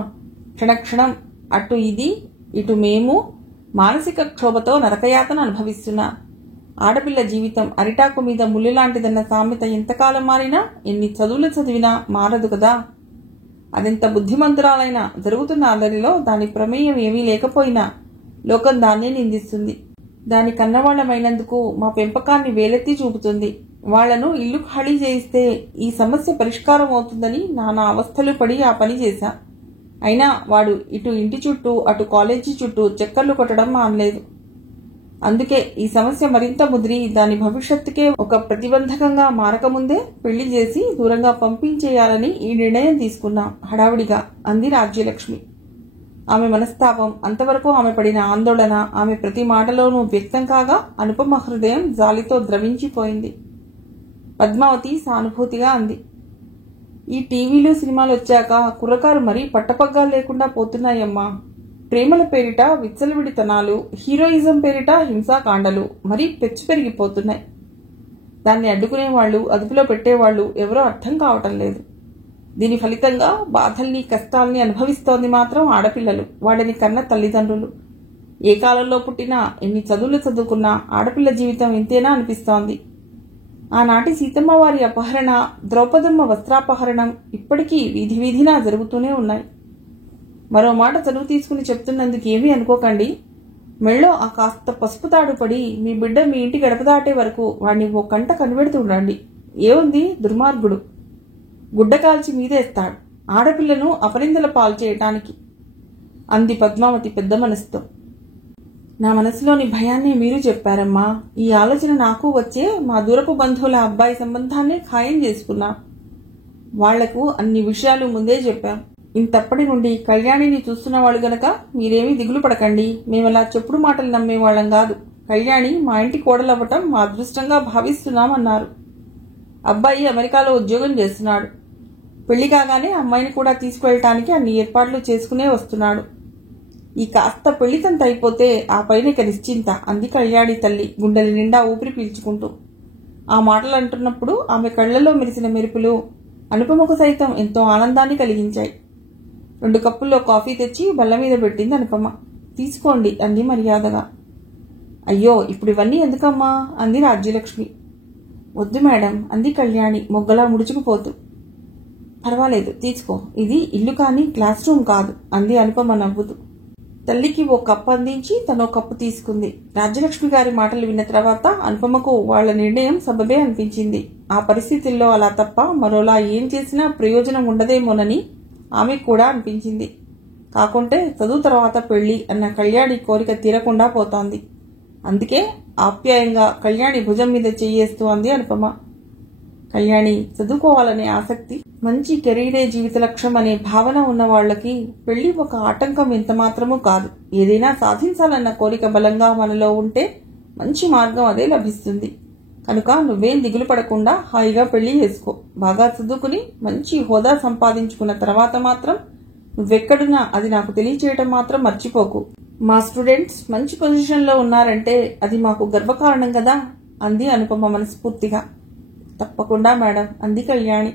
క్షణక్షణం అటు ఇది ఇటు మేము మానసిక క్షోభతో నరకయాతన అనుభవిస్తున్నా. ఆడపిల్ల జీవితం అరిటాకు మీద ముళ్ళు లాంటిదన్న సామెత ఎంతకాలం మారినా, ఎన్ని చదువులు చదివినా మారదు కదా. అదెంత బుద్ధిమంతురాలైనా జరుగుతున్న అల్లరిలో దాని ప్రమేయం ఏమీ లేకపోయినా లోకం దాన్నే నిందిస్తుంది. దాని కన్నవాళ్లమైనందుకు మా పెంపకాన్ని వేలెత్తి చూపుతుంది. వాళ్లను ఇల్లు ఖాళీ చేయిస్తే ఈ సమస్య పరిష్కారం అవుతుందని నానా అవస్థలు పడి ఆ పని చేశా. అయినా వాడు ఇటు ఇంటి చుట్టూ అటు కాలేజీ చుట్టూ చక్కర్లు కొట్టడం మానలేదు. అందుకే ఈ సమస్య మరింత ముదిరి దాని భవిష్యత్తుకే ఒక ప్రతిబంధకంగా మారకముందే పెళ్లి చేసి దూరంగా పంపించేయాలని ఈ నిర్ణయం తీసుకున్నాం హడావుడిగా అంది రాజ్యలక్ష్మి. ఆమె మనస్తాపం, అంతవరకు ఆమె పడిన ఆందోళన ఆమె ప్రతి మాటలోనూ వ్యక్తం కాగా అనుపమ హృదయం జాలితో ద్రవించిపోయింది. పద్మావతి సానుభూతిగా అంది. ఈ టీవీలు సినిమాలు వచ్చాక కుర్రకారు మరీ పట్టపగ్గాలు లేకుండా పోతున్నాయమ్మా. ప్రేమల పేరిట విచ్చలవిడితనాలు, హీరోయిజం పేరిట హింసాకాండలు మరీ పెచ్చు పెరిగిపోతున్నాయి. దాన్ని అడ్డుకునేవాళ్లు, అదుపులో పెట్టేవాళ్లు ఎవరో అర్థం కావటం లేదు. దీని ఫలితంగా బాధల్ని కష్టాల్ని అనుభవిస్తోంది మాత్రం ఆడపిల్లలు, వాళ్ళని కన్న తల్లిదండ్రులు. ఏ కాలంలో పుట్టినా ఎన్ని చదువులు చదువుకున్నా ఆడపిల్ల జీవితం ఇంతేనా అనిపిస్తోంది. ఆనాటి సీతమ్మ వారి అపహరణ, ద్రౌపదమ్మ వస్త్రాపహరణం ఇప్పటికీ వీధి వీధినా జరుగుతూనే ఉన్నాయి. మరో మాట చదువు తీసుకుని చెప్తున్నందుకు ఏమీ అనుకోకండి. మెళ్ళో ఆ కాస్త పసుపు తాడు పడి మీ బిడ్డ మీ ఇంటి గడప దాటే వరకు వాడిని ఓ కంట కనిపెడుతుండండి. ఏముంది, దుర్మార్గుడు గుడ్డ కాల్చి మీదేస్తాడు ఆడపిల్లను అపనిందల పాలు చేయటానికి అంది పద్మావతి పెద్ద మనసుతో. నా మనసులోని భయాన్ని మీరు చెప్పారమ్మా. ఈ ఆలోచన నాకు వచ్చే మా దూరపు బంధువుల అబ్బాయి సంబంధాన్ని ఖాయం చేసుకున్నా. వాళ్లకు అన్ని విషయాలు ముందే చెప్పాం. ఇంతప్పటి నుండి కళ్యాణిని చూస్తున్న వాళ్ళు గనక మీరేమీ దిగులు పడకండి. మేమలా చెప్పుడు మాటలు నమ్మేవాళ్లం కాదు. కళ్యాణి మా ఇంటి కోడలవ్వటం మా అదృష్టంగా భావిస్తున్నామన్నారు. అబ్బాయి అమెరికాలో ఉద్యోగం చేస్తున్నాడు. పెళ్లి కాగానే అమ్మాయిని కూడా తీసుకువెళ్ళటానికి అన్ని ఏర్పాట్లు చేసుకునే వస్తున్నాడు. ఈ కాస్త పెళ్లితంత అయిపోతే ఆ పైన ఇక నిశ్చింత అంది కళ్యాణి తల్లి గుండెల నిండా ఊపిరి పీల్చుకుంటూ. ఆ మాటలు అంటున్నప్పుడు ఆమె కళ్లలో మెరిసిన మెరుపులు అనుపమకు సైతం ఎంతో ఆనందాన్ని కలిగించాయి. 2 కప్పుల్లో కాఫీ తెచ్చి బల్ల మీద పెట్టింది అనుపమ. తీసుకోండి అంది మర్యాదగా. అయ్యో, ఇప్పుడు ఇవన్నీ ఎందుకమ్మా అంది రాజ్యలక్ష్మి. వద్దు మేడం అంది కళ్యాణి మొగ్గలా ముడుచుకుపోతూ. పర్వాలేదు తీసుకో, ఇది ఇల్లు కాని క్లాస్ రూమ్ కాదు అంది అనుపమ నవ్వుతూ. తల్లికి ఓ కప్పు అందించి తనో కప్పు తీసుకుంది. రాజ్యలక్ష్మి గారి మాటలు విన్న తర్వాత అనుపమకు వాళ్ల నిర్ణయం సబబే అనిపించింది. ఆ పరిస్థితుల్లో అలా తప్ప మరోలా ఏం చేసినా ప్రయోజనం ఉండదేమోనని ఆమెకు కూడా అనిపించింది. కాకుంటే చదువు తర్వాత పెళ్లి అన్న కళ్యాణి కోరిక తీరకుండా పోతోంది. అందుకే ఆప్యాయంగా కళ్యాణి భుజం మీద చెయ్యేస్తూ అంది అనుపమ. కళ్యాణి, చదువుకోవాలనే ఆసక్తి, మంచి కెరీరే జీవిత లక్ష్యం అనే భావన ఉన్న వాళ్లకి పెళ్లి ఒక ఆటంకం ఎంత మాత్రమూ కాదు. ఏదైనా సాధించాలన్న కోరిక బలంగా మనలో ఉంటే మంచి మార్గం అదే లభిస్తుంది. కనుక నువ్వేం దిగులు పడకుండా హాయిగా పెళ్లి చేసుకో. బాగా చదువుకుని మంచి హోదా సంపాదించుకున్న తర్వాత మాత్రం నువ్వెక్కడున్నా అది నాకు తెలియచేయటం మాత్రం మర్చిపోకు. మా స్టూడెంట్స్ మంచి పొజిషన్లో ఉన్నారంటే అది మాకు గర్వకారణం కదా అంది అనుపమ మనస్ఫూర్తిగా. తప్పకుండా మేడం అంది కళ్యాణి.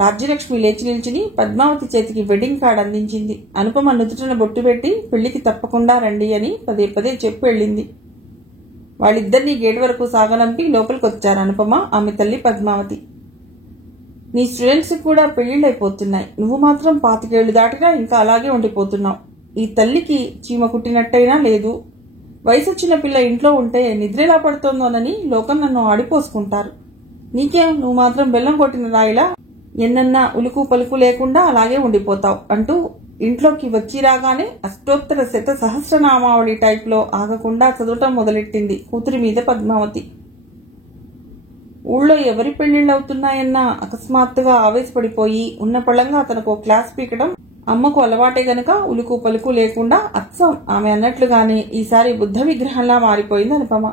రాజ్యలక్ష్మి లేచి నిల్చుని పద్మావతి చేతికి వెడ్డింగ్ కార్డ్ అందించింది. అనుపమ నుదుటన బొట్టు పెట్టి పెళ్లికి తప్పకుండా రండి అని పదే పదే చెప్పి వెళ్ళింది. వాళ్ళిద్దరినీ గేట్ వరకు సాగనంపి లోపలికొచ్చారు అనుపమ, ఆమె తల్లి పద్మావతి. నీ స్టూడెంట్స్ కూడా పెళ్లిళ్ళైపోతున్నాయి. నువ్వు మాత్రం 25 ఏళ్లు దాటినా ఇంకా అలాగే ఉండిపోతున్నావు. ఈ తల్లికి చీమ కుట్టినట్టయినా లేదు. వయసొచ్చిన పిల్ల ఇంట్లో ఉంటే నిద్రెలా పడుతోందోనని లోకం నన్ను ఆడిపోసుకుంటారు. నీకేం, నువ్వు మాత్రం బెల్లం కొట్టిన రాయిలా ఎన్నన్నా ఉలుకు పలుకు లేకుండా అలాగే ఉండిపోతావు అంటూ ఇంట్లోకి వచ్చి రాగానే అష్టోత్తర శత సహస్రనామావళి టైప్లో ఆగకుండా చదవటం మొదలెట్టింది కూతురి మీద పద్మావతి. ఊళ్ళో ఎవరి పెళ్లిళ్లవుతున్నాయన్నా అకస్మాత్తుగా ఆవేశపడిపోయి ఉన్న పళంగా తనకు క్లాస్ పీకడం అమ్మకు అలవాటే గనక ఉలుకు పలుకు లేకుండా అచ్చం ఆమె అన్నట్లుగానే ఈసారి బుద్ధ విగ్రహంలా మారిపోయింది అనుపమ.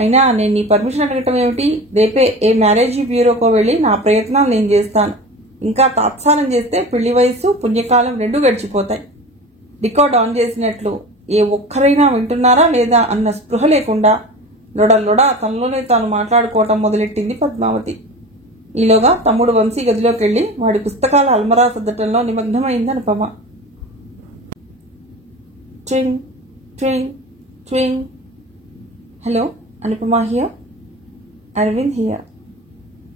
అయినా నేను నీ పర్మిషన్ అడగటం ఏమిటి? రేపే ఏ మ్యారేజీ బ్యూరోకో వెళ్లి నా ప్రయత్నాలు నేను చేస్తాను. ఇంకా తాత్సారం చేస్తే పెళ్లి వయసు పుణ్యకాలం 2 గడిచిపోతాయి. రికార్డ్ ఆన్ చేసినట్లు ఏ ఒక్కరైనా వింటున్నారా లేదా అన్న స్పృహ లేకుండా లొడ తనలోనే తాను మాట్లాడుకోవటం మొదలెట్టింది పద్మావతి. ఈలోగా తమ్ముడు వంశీ గదిలోకి వెళ్లి వాడి పుస్తకాల అల్మరా సర్దటంలో నిమగ్నమైంది అనుపమ. ట్వింగ్ ట్వింగ్ ట్వింగ్. Hello, Anupama here, Aravind here.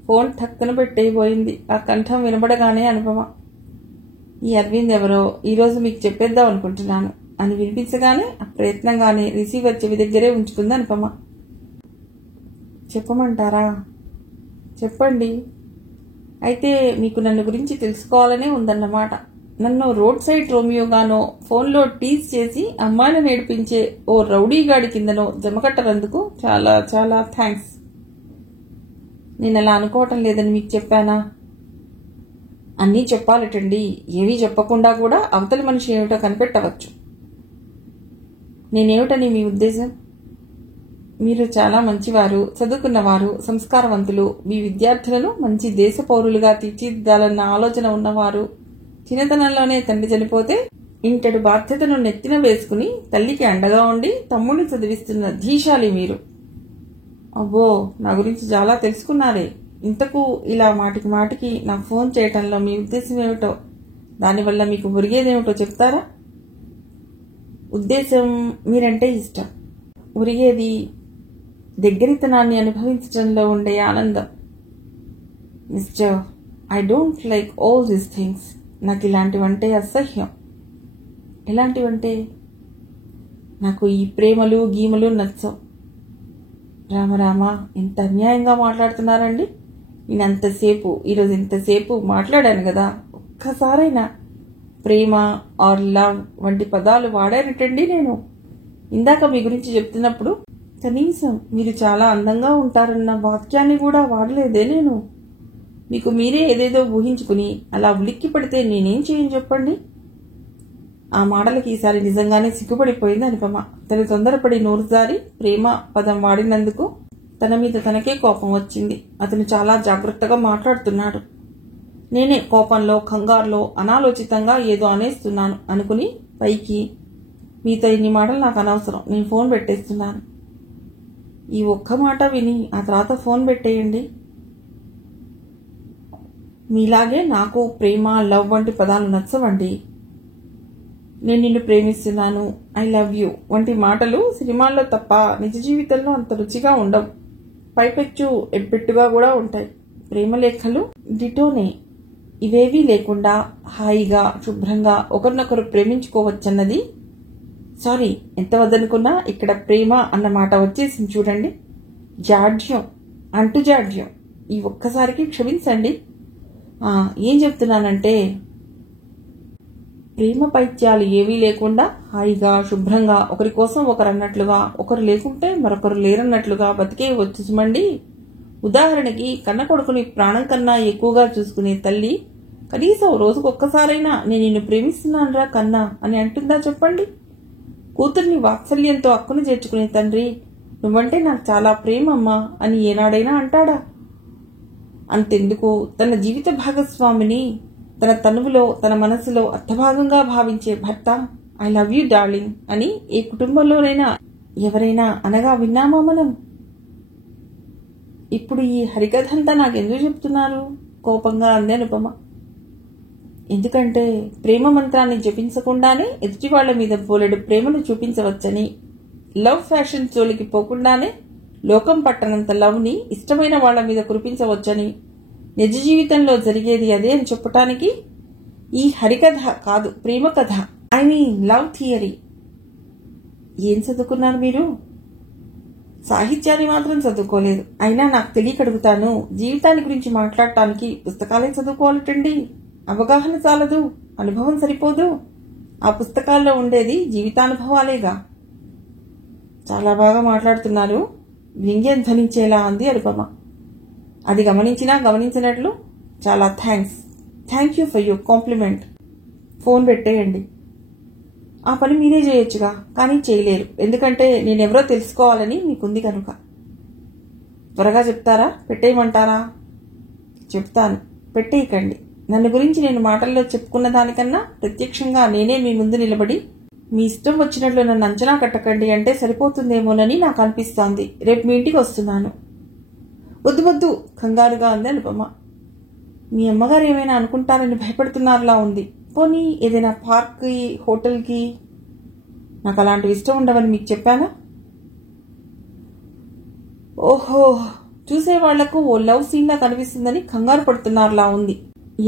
Phone ఠక్కన పెట్టేయబోయింది. ఆ కంఠం వినబడగానే అనుపమ, ఈ అరవింద్ ఎవరో ఈరోజు మీకు చెప్పేద్దాం అనుకుంటున్నాను అని వినిపించగానే అప్రయత్నంగానే రిసీవర్ చెవి దగ్గరే ఉంచుకుంది అనుపమ. చెప్పమంటారా? చెప్పండి. అయితే మీకు నన్ను గురించి తెలుసుకోవాలనే ఉందన్నమాట. నన్ను రోడ్ సైడ్ రోమియోగానో ఫోన్లో టీజ్ చేసి అమ్మాయిని నేర్పించే ఓ రౌడీగాడి కిందనో జమకట్టరందుకు చాలా చాలా థ్యాంక్స్. నేను అలా అనుకోవటం లేదని మీకు చెప్పానా? అన్నీ చెప్పాలటండి. ఏమీ చెప్పకుండా కూడా అవతలి మనిషి ఏమిటో కనిపెట్టవచ్చు. నేనేమిటని మీ ఉద్దేశం? మీరు చాలా మంచివారు, చదువుకున్నవారు, సంస్కారవంతులు, మీ విద్యార్థులను మంచి దేశ పౌరులుగా తీర్చిదిద్దాలన్న ఆలోచన ఉన్నవారు, చిన్నతనంలోనే తండ్రి చనిపోతే ఇంటడు బాధ్యతను నెత్తిన వేసుకుని తల్లికి అండగా ఉండి తమ్ముడిని చదివిస్తున్న ధీశాలి మీరు. అబ్బో, నా గురించి చాలా తెలుసుకున్నారే. ఇంతకు ఇలా మాటికి మాటికి నాకు ఫోన్ చేయటంలో మీ ఉద్దేశం ఏమిటో, దానివల్ల మీకు ఒరిగేదేమిటో చెప్తారా? ఉద్దేశం మీరంటే ఇష్టం. ఒరిగేది దగ్గరితనాన్ని అనుభవించడంలో ఉండే ఆనందం. Mister, I don't like all these things. నాకు ఇలాంటివంటే అసహ్యం. ఎలాంటివంటే? నాకు ఈ ప్రేమలు గీమలు నచ్చవు. రామరామ, ఎంత అన్యాయంగా మాట్లాడుతున్నారండి. ఈరోజు ఇంతసేపు మాట్లాడాను కదా, ఒక్కసారైనా ప్రేమ ఆర్ లవ్ వంటి పదాలు వాడానటండి నేను. ఇందాక మీ గురించి చెప్తున్నప్పుడు కనీసం మీరు చాలా అందంగా ఉంటారన్న వాక్యాన్ని కూడా వాడలేదే నేను. మీకు మీరే ఏదేదో ఊహించుకుని అలా ఉలిక్కి పడితే నేనేం చేయను చెప్పండి. ఆ మాటలకి ఈసారి నిజంగానే సిగ్గుపడిపోయింది అనుపమ. తను తొందరపడి నోరు జారి ప్రేమ పదం వాడినందుకు తన మీద తనకే కోపం వచ్చింది. అతను చాలా జాగ్రత్తగా మాట్లాడుతున్నాడు. నేనే కోపంలో కంగారులో అనాలోచితంగా ఏదో అనేస్తున్నాను అనుకుని పైకి, మీతో ఇన్ని మాటలు నాకు అనవసరం, నేను ఫోన్ పెట్టేస్తున్నాను. ఈ ఒక్క మాట విని ఆ తర్వాత ఫోన్ పెట్టేయండి. మీలాగే నాకు ప్రేమ, లవ్ వంటి పదాలు నచ్చవండి. నేను నిన్ను ప్రేమిస్తున్నాను, ఐ లవ్ యూ వంటి మాటలు సినిమాల్లో తప్ప నిజ జీవితంలో అంత రుచిగా ఉండవు. పైపెచ్చు ఎబ్బెట్టుగా కూడా ఉంటాయి. ప్రేమలేఖలు డిటోనే. ఇవేవీ లేకుండా హాయిగా శుభ్రంగా ఒకరినొకరు ప్రేమించుకోవచ్చన్నది, సారీ ఎంత వద్దనుకున్నా ఇక్కడ ప్రేమ అన్న మాట వచ్చేసింది చూడండి. జాడ్యం, అంటుజాడ్యం. ఈ ఒక్కసారికి క్షమించండి. ఏం చెప్తున్నానంటే, ప్రేమ పైత్యాలు ఏవీ లేకుండా హాయిగా శుభ్రంగా ఒకరి కోసం ఒకరు అన్నట్లుగా, ఒకరు లేకుంటే మరొకరు లేరన్నట్లుగా బతికే వచ్చు సుమండి. ఉదాహరణకి కన్న కొడుకుని ప్రాణం కన్నా ఎక్కువగా చూసుకునే తల్లి కనీసం రోజుకొక్కసారైనా నేను నిన్ను ప్రేమిస్తున్నానురా కన్నా అని అంటుందా చెప్పండి. కూతుర్ని వాత్సల్యంతో అక్కును చేర్చుకునే తండ్రి నువ్వంటే నాకు చాలా ప్రేమమ్మా అని ఏనాడైనా అంటాడా? అంతెందుకు తన జీవిత భాగస్వామిని తన తనువులో తన మనసులో అర్థభాగంగా భావించే భర్త ఐ లవ్ యూ డార్లింగ్ అని ఏ కుటుంబంలోనైనా ఎవరైనా అనగా విన్నామా మనం? ఇప్పుడు ఈ హరికథంతా నాకెందుకు చెప్తున్నారు? కోపంగా అంది అనుపమ. ఎందుకంటే ప్రేమ మంత్రాన్ని జపించకుండానే ఎదుటి వాళ్ల మీద బోలెడు ప్రేమను చూపించవచ్చని, లవ్ ఫ్యాషన్ జోలికి పోకుండానే లోకం పట్టనంత లవ్ ని ఇష్టమైన వాళ్ల మీద కురిపించవచ్చని, నిజ జీవితంలో జరిగేది అదే అని చెప్పటానికి ఈ హరికథ కాదు, ప్రేమ కథ, ఐ మీన్ లవ్ థియరీ. ఏం చదువుకున్నారు మీరు? సాహిత్యాన్ని మాత్రం చదువుకోలేదు. అయినా నాకు తెలియకడుగుతాను, జీవితాన్ని గురించి మాట్లాడటానికి పుస్తకాలే చదువుకోవాలటండి. అవగాహన చాలదు, అనుభవం సరిపోదు. ఆ పుస్తకాల్లో ఉండేది జీవితానుభవాలేగా. చాలా బాగా మాట్లాడుతున్నారు, వ్యంగ్యం ధ్వనించేలా అంది అనుపమ. అది గమనించినా గమనించినట్లు చాలా thank you for your compliment. Phone పెట్టేయండి. ఆ పని మీరే చేయొచ్చుగా, కానీ చేయలేరు. ఎందుకంటే నేనెవరో తెలుసుకోవాలని మీకుంది కనుక. త్వరగా చెప్తారా, పెట్టేయమంటారా? చెప్తాను, పెట్టేయకండి. నన్ను గురించి నేను మాటల్లో చెప్పుకున్న దానికన్నా ప్రత్యక్షంగా నేనే మీ ముందు నిలబడి మీ ఇష్టం వచ్చినట్లు నన్ను అంచనా కట్టకండి అంటే సరిపోతుందేమోనని నాకు అనిపిస్తోంది. రేపు మీ ఇంటికి వస్తున్నాను. వద్దు కంగారుగా అంది అనుపమ. మీ అమ్మగారు ఏమైనా అనుకుంటారని భయపడుతున్నారులా ఉంది. పోనీ ఏదైనా పార్క్కి, హోటల్కి. నాకు అలాంటివి ఇష్టం ఉండవని మీకు చెప్పానా? ఓహో, చూసేవాళ్లకు ఓ లవ్ సీన్ లా కనిపిస్తుందని కంగారు పడుతున్నారులా ఉంది.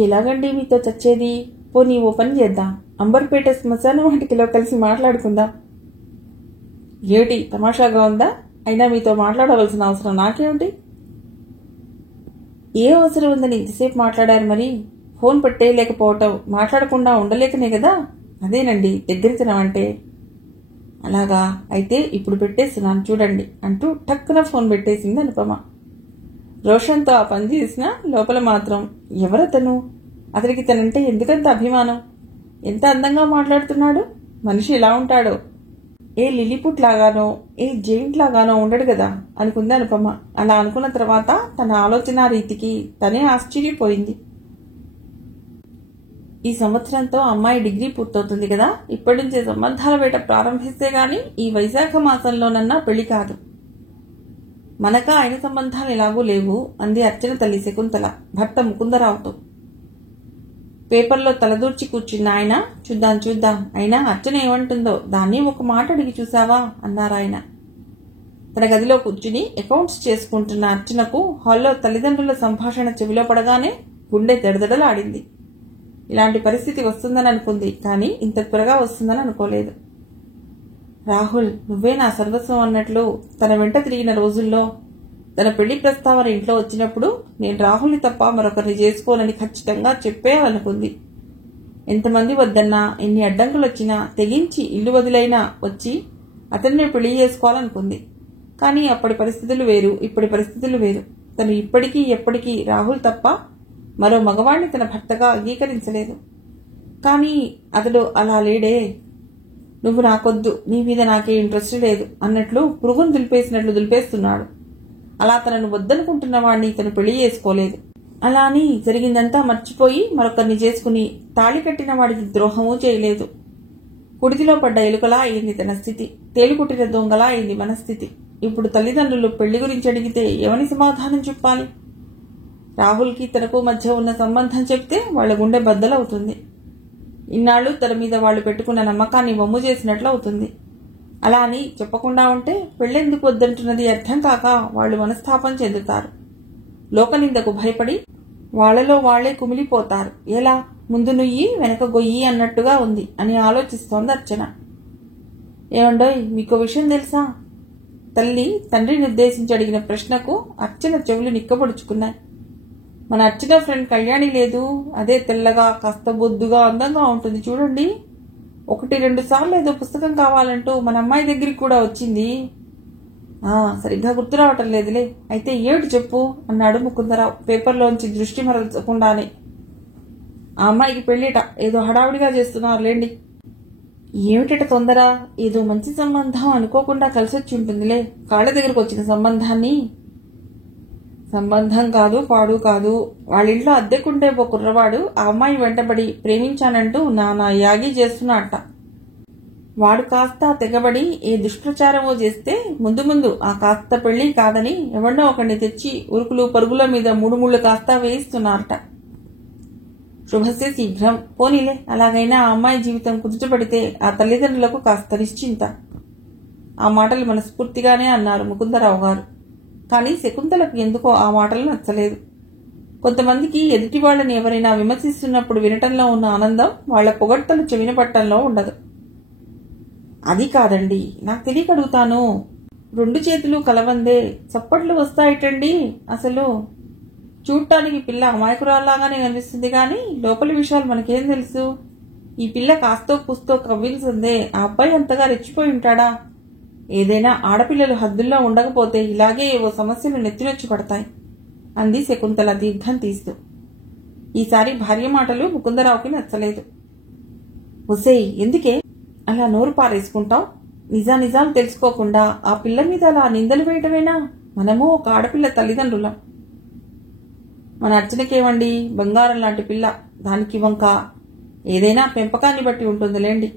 ఎలాగండి మీతో చచ్చేది? పోనీ ఓ పని చేద్దాం, అంబర్పేట శ్మశాన వాటికలో కలిసి మాట్లాడుకుందాం. ఏమిటి తమాషాగా ఉందా? అయినా మీతో మాట్లాడవలసిన అవసరం నాకేమిటి? ఏ అవసరం ఉందని ఇంతసేపు మాట్లాడారు మరి? ఫోన్ పెట్టేయలేకపోవటం, మాట్లాడకుండా ఉండలేకనే కదా. అదేనండి దగ్గరితనం అంటే. అలాగా, అయితే ఇప్పుడు పెట్టేస్తున్నాను చూడండి అంటూ టక్కున ఫోన్ పెట్టేసింది అనుపమ. రోషన్తో ఆ పని చేసినా లోపల మాత్రం ఎవరతను, అతనికి తనంటే ఎందుకంత అభిమానం, ఎంత అందంగా మాట్లాడుతున్నాడు, మనిషి ఎలా ఉంటాడో, ఏ లిలీపుట్ లాగానో ఏ జెయింట్ లాగానో ఉండడు కదా అనుకుంది అనుపమ. అలా అనుకున్న తర్వాత తన ఆలోచన రీతికి తనే ఆశ్చర్యపోయింది. ఈ సంవత్సరంతో అమ్మాయి డిగ్రీ పూర్తవుతుంది కదా, ఇప్పటి నుంచే సంబంధాల వేట ప్రారంభిస్తే గాని ఈ వైశాఖ మాసంలోనన్నా పెళ్లి కాదు. మనక ఆయన సంబంధాలు ఎలాగూ లేవు అంది అర్చన తల్లి శకుంతల భర్త ముకుందరావుతో. పేపర్లో తలదూర్చి కూర్చున్న ఆయన చూద్దాం అయినా అర్చన ఏమంటుందో దాన్ని ఒక మాట అడిగి చూసావా అన్నారాయన. తన గదిలో కూర్చుని అకౌంట్స్ చేసుకుంటున్న అర్చనకు హాల్లో తల్లిదండ్రుల సంభాషణ చెవిలో పడగానే గుండె దడదడలాడింది. ఇలాంటి పరిస్థితి వస్తుందని అనుకుంది, కానీ ఇంత త్వరగా వస్తుందని అనుకోలేదు. రాహుల్ నువ్వే నా సర్వస్వం అన్నట్లు తన వెంట తిరిగిన రోజుల్లో తన పెళ్లి ప్రస్తావన ఇంట్లో వచ్చినప్పుడు నేను రాహుల్ని తప్ప మరొకరిని చేసుకోనని ఖచ్చితంగా చెప్పేయాలనుకుంది. ఎంతమంది వద్దన్నా, ఎన్ని అడ్డంకులు వచ్చినా తెగించి ఇల్లు వదిలైనా వచ్చి అతన్నే పెళ్లి చేసుకోవాలనుకుంది. కానీ అప్పటి పరిస్థితులు వేరు, ఇప్పటి పరిస్థితులు వేరు. తను ఇప్పటికీ ఎప్పటికీ రాహుల్ తప్ప మరో మగవాణ్ణి తన భర్తగా అంగీకరించలేదు. కానీ అతడు అలా లేడే. నువ్వు నాకొద్దు, నీ మీద నాకే ఇంట్రెస్ట్ లేదు అన్నట్లు పురుగును దులిపేసినట్లు దులిపేస్తున్నాడు. అలా తనను వద్దనుకుంటున్న వాడిని తను పెళ్లి చేసుకోలేదు. అలా అని జరిగిందంతా మర్చిపోయి మరొకరిని చేసుకుని తాళి కట్టిన వాడికి ద్రోహమూ చేయలేదు. కుడితిలో పడ్డ ఎలుకలా అయింది తన స్థితి. తేలుకుట్టిన దొంగలా అయింది మనస్థితి. ఇప్పుడు తల్లిదండ్రులు పెళ్లి గురించి అడిగితే ఏమని సమాధానం చెప్పాలి? రాహుల్కి తనకు మధ్య ఉన్న సంబంధం చెప్తే వాళ్ల గుండె బద్దలవుతుంది. ఇన్నాళ్లు తన మీద వాళ్లు పెట్టుకున్న నమ్మకాన్ని వమ్ము చేసినట్లు అవుతుంది. అలా అని చెప్పకుండా ఉంటే పెళ్లెందుకు వద్దంటున్నది అర్థం కాక వాళ్లు మనస్తాపం చెందుతారు. లోకనిందకు భయపడి వాళ్లలో వాళ్లే కుమిలిపోతారు. ఎలా? ముందు నుయ్యి వెనక గొయ్యి అన్నట్టుగా ఉంది అని ఆలోచిస్తోంది అర్చన. ఏమండోయ్, మీకో విషయం తెలుసా? తల్లి తండ్రిని ఉద్దేశించి అడిగిన ప్రశ్నకు అర్చన చెవులు నిక్కబొడుచుకున్నాయి. మన అర్చన ఫ్రెండ్ కళ్యాణి లేదు, అదే తెల్లగా కాస్త బొద్దుగా అందంగా ఉంటుంది చూడండి. 1-2 సార్లు ఏదో పుస్తకం కావాలంటూ మన అమ్మాయి దగ్గరికి కూడా వచ్చింది. సరిగ్గా గుర్తు రావటం లేదులే. అయితే ఏమిటి చెప్పు అన్నాడు ముకుందరావు పేపర్లోంచి దృష్టి మరల్చకుండానే. ఆ అమ్మాయికి పెళ్లిట, ఏదో హడావుడిగా చేస్తున్నారు లేండి. ఏమిటట తొందర? ఏదో మంచి సంబంధం అనుకోకుండా కలిసొచ్చి ఉంటుందిలే. కాళ్ళ దగ్గరకు వచ్చిన సంబంధాన్ని. సంబంధం కాదు, పాడు కాదు. వాళ్ళింట్లో అద్దెకుంటే ఓ కుర్రవాడు ఆ అమ్మాయి వెంటబడి ప్రేమించానంటూ నానా యాగి చేస్తున్నాడట. వాడు కాస్త తెగబడి ఏ దుష్ప్రచారమో చేస్తే ముందు ముందు ఆ కాస్త పెళ్లి కాదని ఎవరినో ఒకరిని తెచ్చి ఉరుకులు పరుగుల మీద 3 ముళ్ళు కాస్త వేయిస్తున్నారట. శుభస్య శీఘ్రం. పోనీలే, అలాగైనా ఆ అమ్మాయి జీవితం కుదుటపడితే ఆ తల్లిదండ్రులకు కాస్త నిశ్చింత. ఆ మాటలు మనస్ఫూర్తిగానే అన్నారు ముకుందరావు గారు. కానీ శకుంతలకు ఎందుకో ఆ మాటలు నచ్చలేదు. కొంతమందికి ఎదుటి వాళ్ళని ఎవరైనా విమర్శిస్తున్నప్పుడు వినటంలో ఉన్న ఆనందం వాళ్ల పొగడ్తలు చెవిన పట్టంలో ఉండదు. అది కాదండి, నాకు తెలియక అడుగుతాను. 2 చేతులు కలవందే చప్పట్లు వస్తాయిటండి. అసలు చూడటానికి పిల్ల అమాయకురాల్లాగానే కనిపిస్తుంది కానీ లోపలి విషయాలు మనకేం తెలుసు? ఈ పిల్ల కాస్తో కూస్తో కవ్వించిందే. ఆ అబ్బాయి అంతగా రెచ్చిపోయి ఉంటాడా? ఏదైనా ఆడపిల్లలు హద్దుల్లో ఉండకపోతే ఇలాగే ఏవో సమస్యలు నెత్తినొచ్చి పడతాయి అంది శకుంతల దీర్ఘం తీస్తూ. ఈసారి భార్య మాటలు ముకుందరావుకి నచ్చలేదు. ఒసేయ్, ఎందుకే అలా నోరు పారేసుకుంటావు? నిజాలు తెలుసుకోకుండా ఆ పిల్ల మీద అలా నిందలు వేయటమేనా? మనము ఒక ఆడపిల్ల తల్లిదండ్రులం. మన అర్చనకేమండి, బంగారం లాంటి పిల్ల. దానికి వంక ఏదైనా పెంపకాన్ని బట్టి ఉంటుందిలేండి.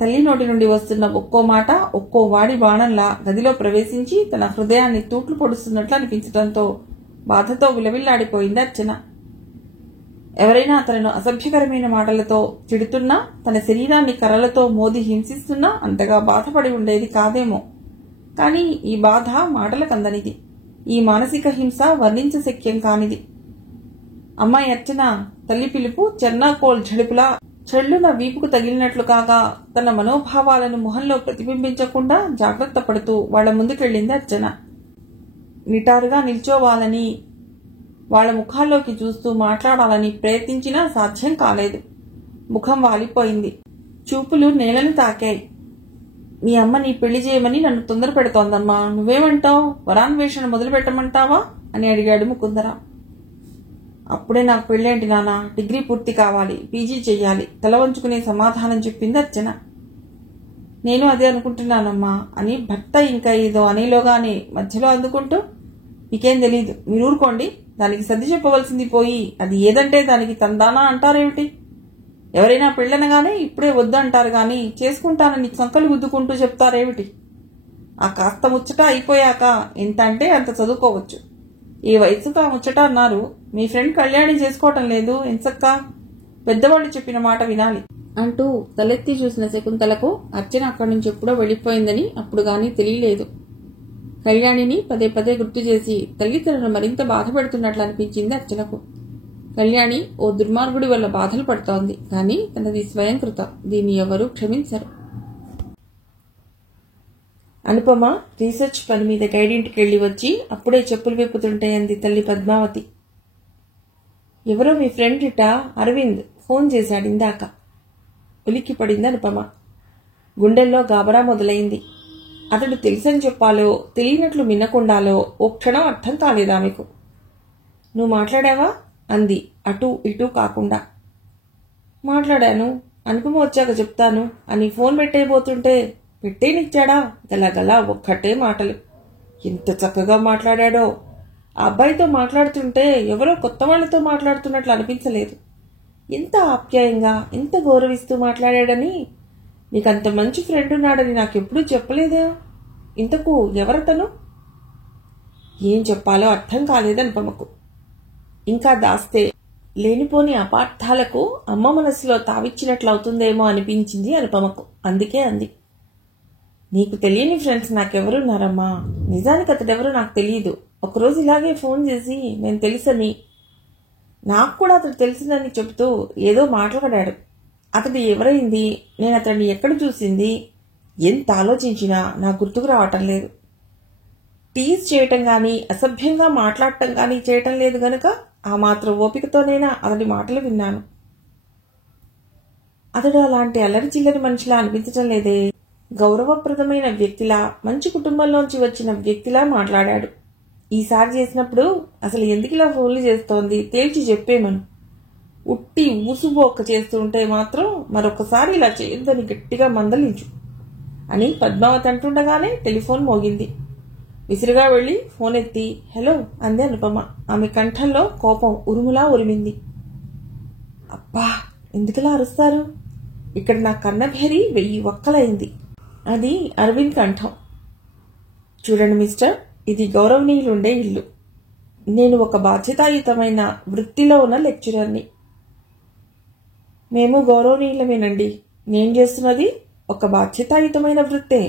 తల్లి నోటి నుండి వస్తున్న ఒక్కో మాట ఒక్కో వాడి బాణంలా గదిలో ప్రవేశించి తన హృదయాన్ని తూట్లు పొడుస్తున్నట్లు అనిపించడంతో బాధతో విలవిల్లాడిపోయింది అర్చన. ఎవరైనా తనను అసభ్యకరమైన మాటలతో చిడుతున్నా, తన శరీరాన్ని కర్రలతో మోది హింసిస్తున్నా అంతగా బాధపడి ఉండేది కాదేమో. కానీ ఈ బాధ మాటలకందనిది. ఈ మానసిక హింస వర్ణించశక్యం కానిది. అమ్మాయి అర్చన తల్లి పిలుపు చెన్నాకోల్ ఝడుపులా చెళ్లున వీపుకు తగిలినట్లు కాగా తన మనోభావాలను మొహంలో ప్రతిబింబించకుండా జాగ్రత్త పడుతూ వాళ్ల ముందుకెళ్లింది అర్చన. నిటారుగా నిల్చోవాలని, వాళ్ల ముఖాల్లోకి చూస్తూ మాట్లాడాలని ప్రయత్నించినా సాధ్యం కాలేదు. ముఖం వాలిపోయింది. చూపులు నేలను తాకాయి. మీ అమ్మ నీ పెళ్లి చేయమని నన్ను తొందర పెడుతోందమ్మా. నువ్వేమంటావు? వరాన్వేషణ మొదలు పెట్టమంటావా అని అడిగాడు ముకుందరావు. అప్పుడే నాకు పెళ్ళేంటి నాన్న, డిగ్రీ పూర్తి కావాలి, పీజీ చెయ్యాలి, తల వంచుకునే సమాధానం చెప్పింది అర్చన. నేను అదే అనుకుంటున్నానమ్మా అని భర్త ఇంకా ఏదో అనేలోగానే మధ్యలో అందుకుంటూ, మీకేం తెలీదు, మీరు ఊరుకోండి, దానికి సర్ది చెప్పవలసింది పోయి అది ఏదంటే దానికి తందానా అంటారేమిటి? ఎవరైనా పెళ్ళనగానే ఇప్పుడే వద్దు అంటారు గాని చేసుకుంటానని సంకలు గుద్దుకుంటూ చెప్తారేమిటి? ఆ కాస్త ముచ్చట అయిపోయాక ఎంత అంటే అంత చదువుకోవచ్చు. ఈ వయసుకు ఆ ముచ్చట అన్నారు. మీ ఫ్రెండ్ కళ్యాణి చేసుకోవటం లేదు, ఎంచక్క పెద్దవాళ్ళు చెప్పిన మాట వినాలి అంటూ తలెత్తి చూసిన శకుంతలకు అర్చన అక్కడి నుంచి ఎప్పుడో వెళ్లిపోయిందని అప్పుడు గాని తెలియలేదు. కళ్యాణిని పదే పదే గుర్తు చేసి తల్లి తనను మరింత బాధ పెడుతున్నట్లు అనిపించింది అర్చనకు. కళ్యాణి ఓ దుర్మార్గుడి వల్ల బాధలు పడుతోంది కానీ తనది స్వయంకృత. దీన్ని ఎవరూ క్షమించరు. అనుపమ రీసెర్చ్ పని మీద గైడింటికి వెళ్లి వచ్చి అప్పుడే చెప్పులు విప్పుతుంటాయంది తల్లి పద్మావతి. ఎవరో మీ ఫ్రెండ్ ఇట అరవింద్ ఫోన్ చేశాడు ఇందాక. ఉలిక్కి పడింది అనుపమ. గుండెల్లో గాబరా మొదలైంది. అతడు తెలుసని చెప్పాలో తెలియనట్లు మిన్నకుండాలో ఓ క్షణం అర్థం కాలేదా మీకు? నువ్వు మాట్లాడావా? అంది అటూ ఇటూ కాకుండా. మాట్లాడాను, అనుపమ వచ్చాక చెప్తాను అని ఫోన్ పెట్టేయబోతుంటే పెట్టేనిచ్చాడా గలగలా ఒక్కటే మాటలు. ఎంత చక్కగా మాట్లాడాడో. ఆ అబ్బాయితో మాట్లాడుతుంటే ఎవరో కొత్త వాళ్లతో మాట్లాడుతున్నట్లు అనిపించలేదు. ఎంత ఆప్యాయంగా, ఎంత గౌరవిస్తూ మాట్లాడాడని. నీకంత మంచి ఫ్రెండ్ ఉన్నాడని నాకెప్పుడూ చెప్పలేదే. ఇంతకు ఎవరతను? ఏం చెప్పాలో అర్థం కాలేదనుపమకు. ఇంకా దాస్తే లేనిపోని అపార్థాలకు అమ్మ మనసులో తావిచ్చినట్లవుతుందేమో అనిపించింది అనుపమకు. అందుకే అంది, నీకు తెలియని ఫ్రెండ్స్ నాకెవరున్నారమ్మా? నిజానికి అతడెవరో నాకు తెలియదు. ఒకరోజు ఇలాగే ఫోన్ చేసి నేను తెలుసని, నాకు కూడా అతడు తెలిసిందని చెబుతూ ఏదో మాట్లాడాడు. అతడు ఎవరైంది, నేను అతడిని ఎక్కడ చూసింది, ఎంత ఆలోచించినా నా గుర్తుకు రావటం లేదు. టీజ్ చేయటం గాని, అసభ్యంగా మాట్లాడటం గాని చేయటం లేదు గనుక ఆ మాత్రం ఓపికతోనైనా అతడి మాటలు విన్నాను. అతడు అలాంటి అల్లరి చిల్లరి మనిషిలా అనిపించటం లేదే. గౌరవప్రదమైన వ్యక్తిలా, మంచి కుటుంబంలోంచి వచ్చిన వ్యక్తిలా మాట్లాడాడు. ఈసారి చేసినప్పుడు అసలు ఎందుకిలా ఫోన్లు చేస్తోంది తేల్చి చెప్పేమను. ఉట్టి ఊసుబోక్క చేస్తూ ఉంటే మాత్రం మరొకసారి ఇలా చేయొద్దని గట్టిగా మందలించు అని పద్మావతి అంటుండగానే టెలిఫోన్ మోగింది. విసురుగా వెళ్లి ఫోన్ ఎత్తి హలో అంది అనుపమ. ఆమె కంఠంలో కోపం ఉరుములా ఉరిమింది. అబ్బా, ఎందుకులా అరుస్తారు? ఇక్కడ నా కన్నభేరి 1000 ఒక్కలైంది. అది అరవింద్ కంఠం. చూడండి మిస్టర్, ఇది గౌరవనీయులుండే ఇల్లు. నేను ఒక బాధ్యతాయుతమైన వృత్తిలో ఉన్న లెక్చరర్ని. మేము గౌరవనీయులమేనండి. నేను చేస్తున్నది ఒక బాధ్యతాయుతమైన వృత్తే.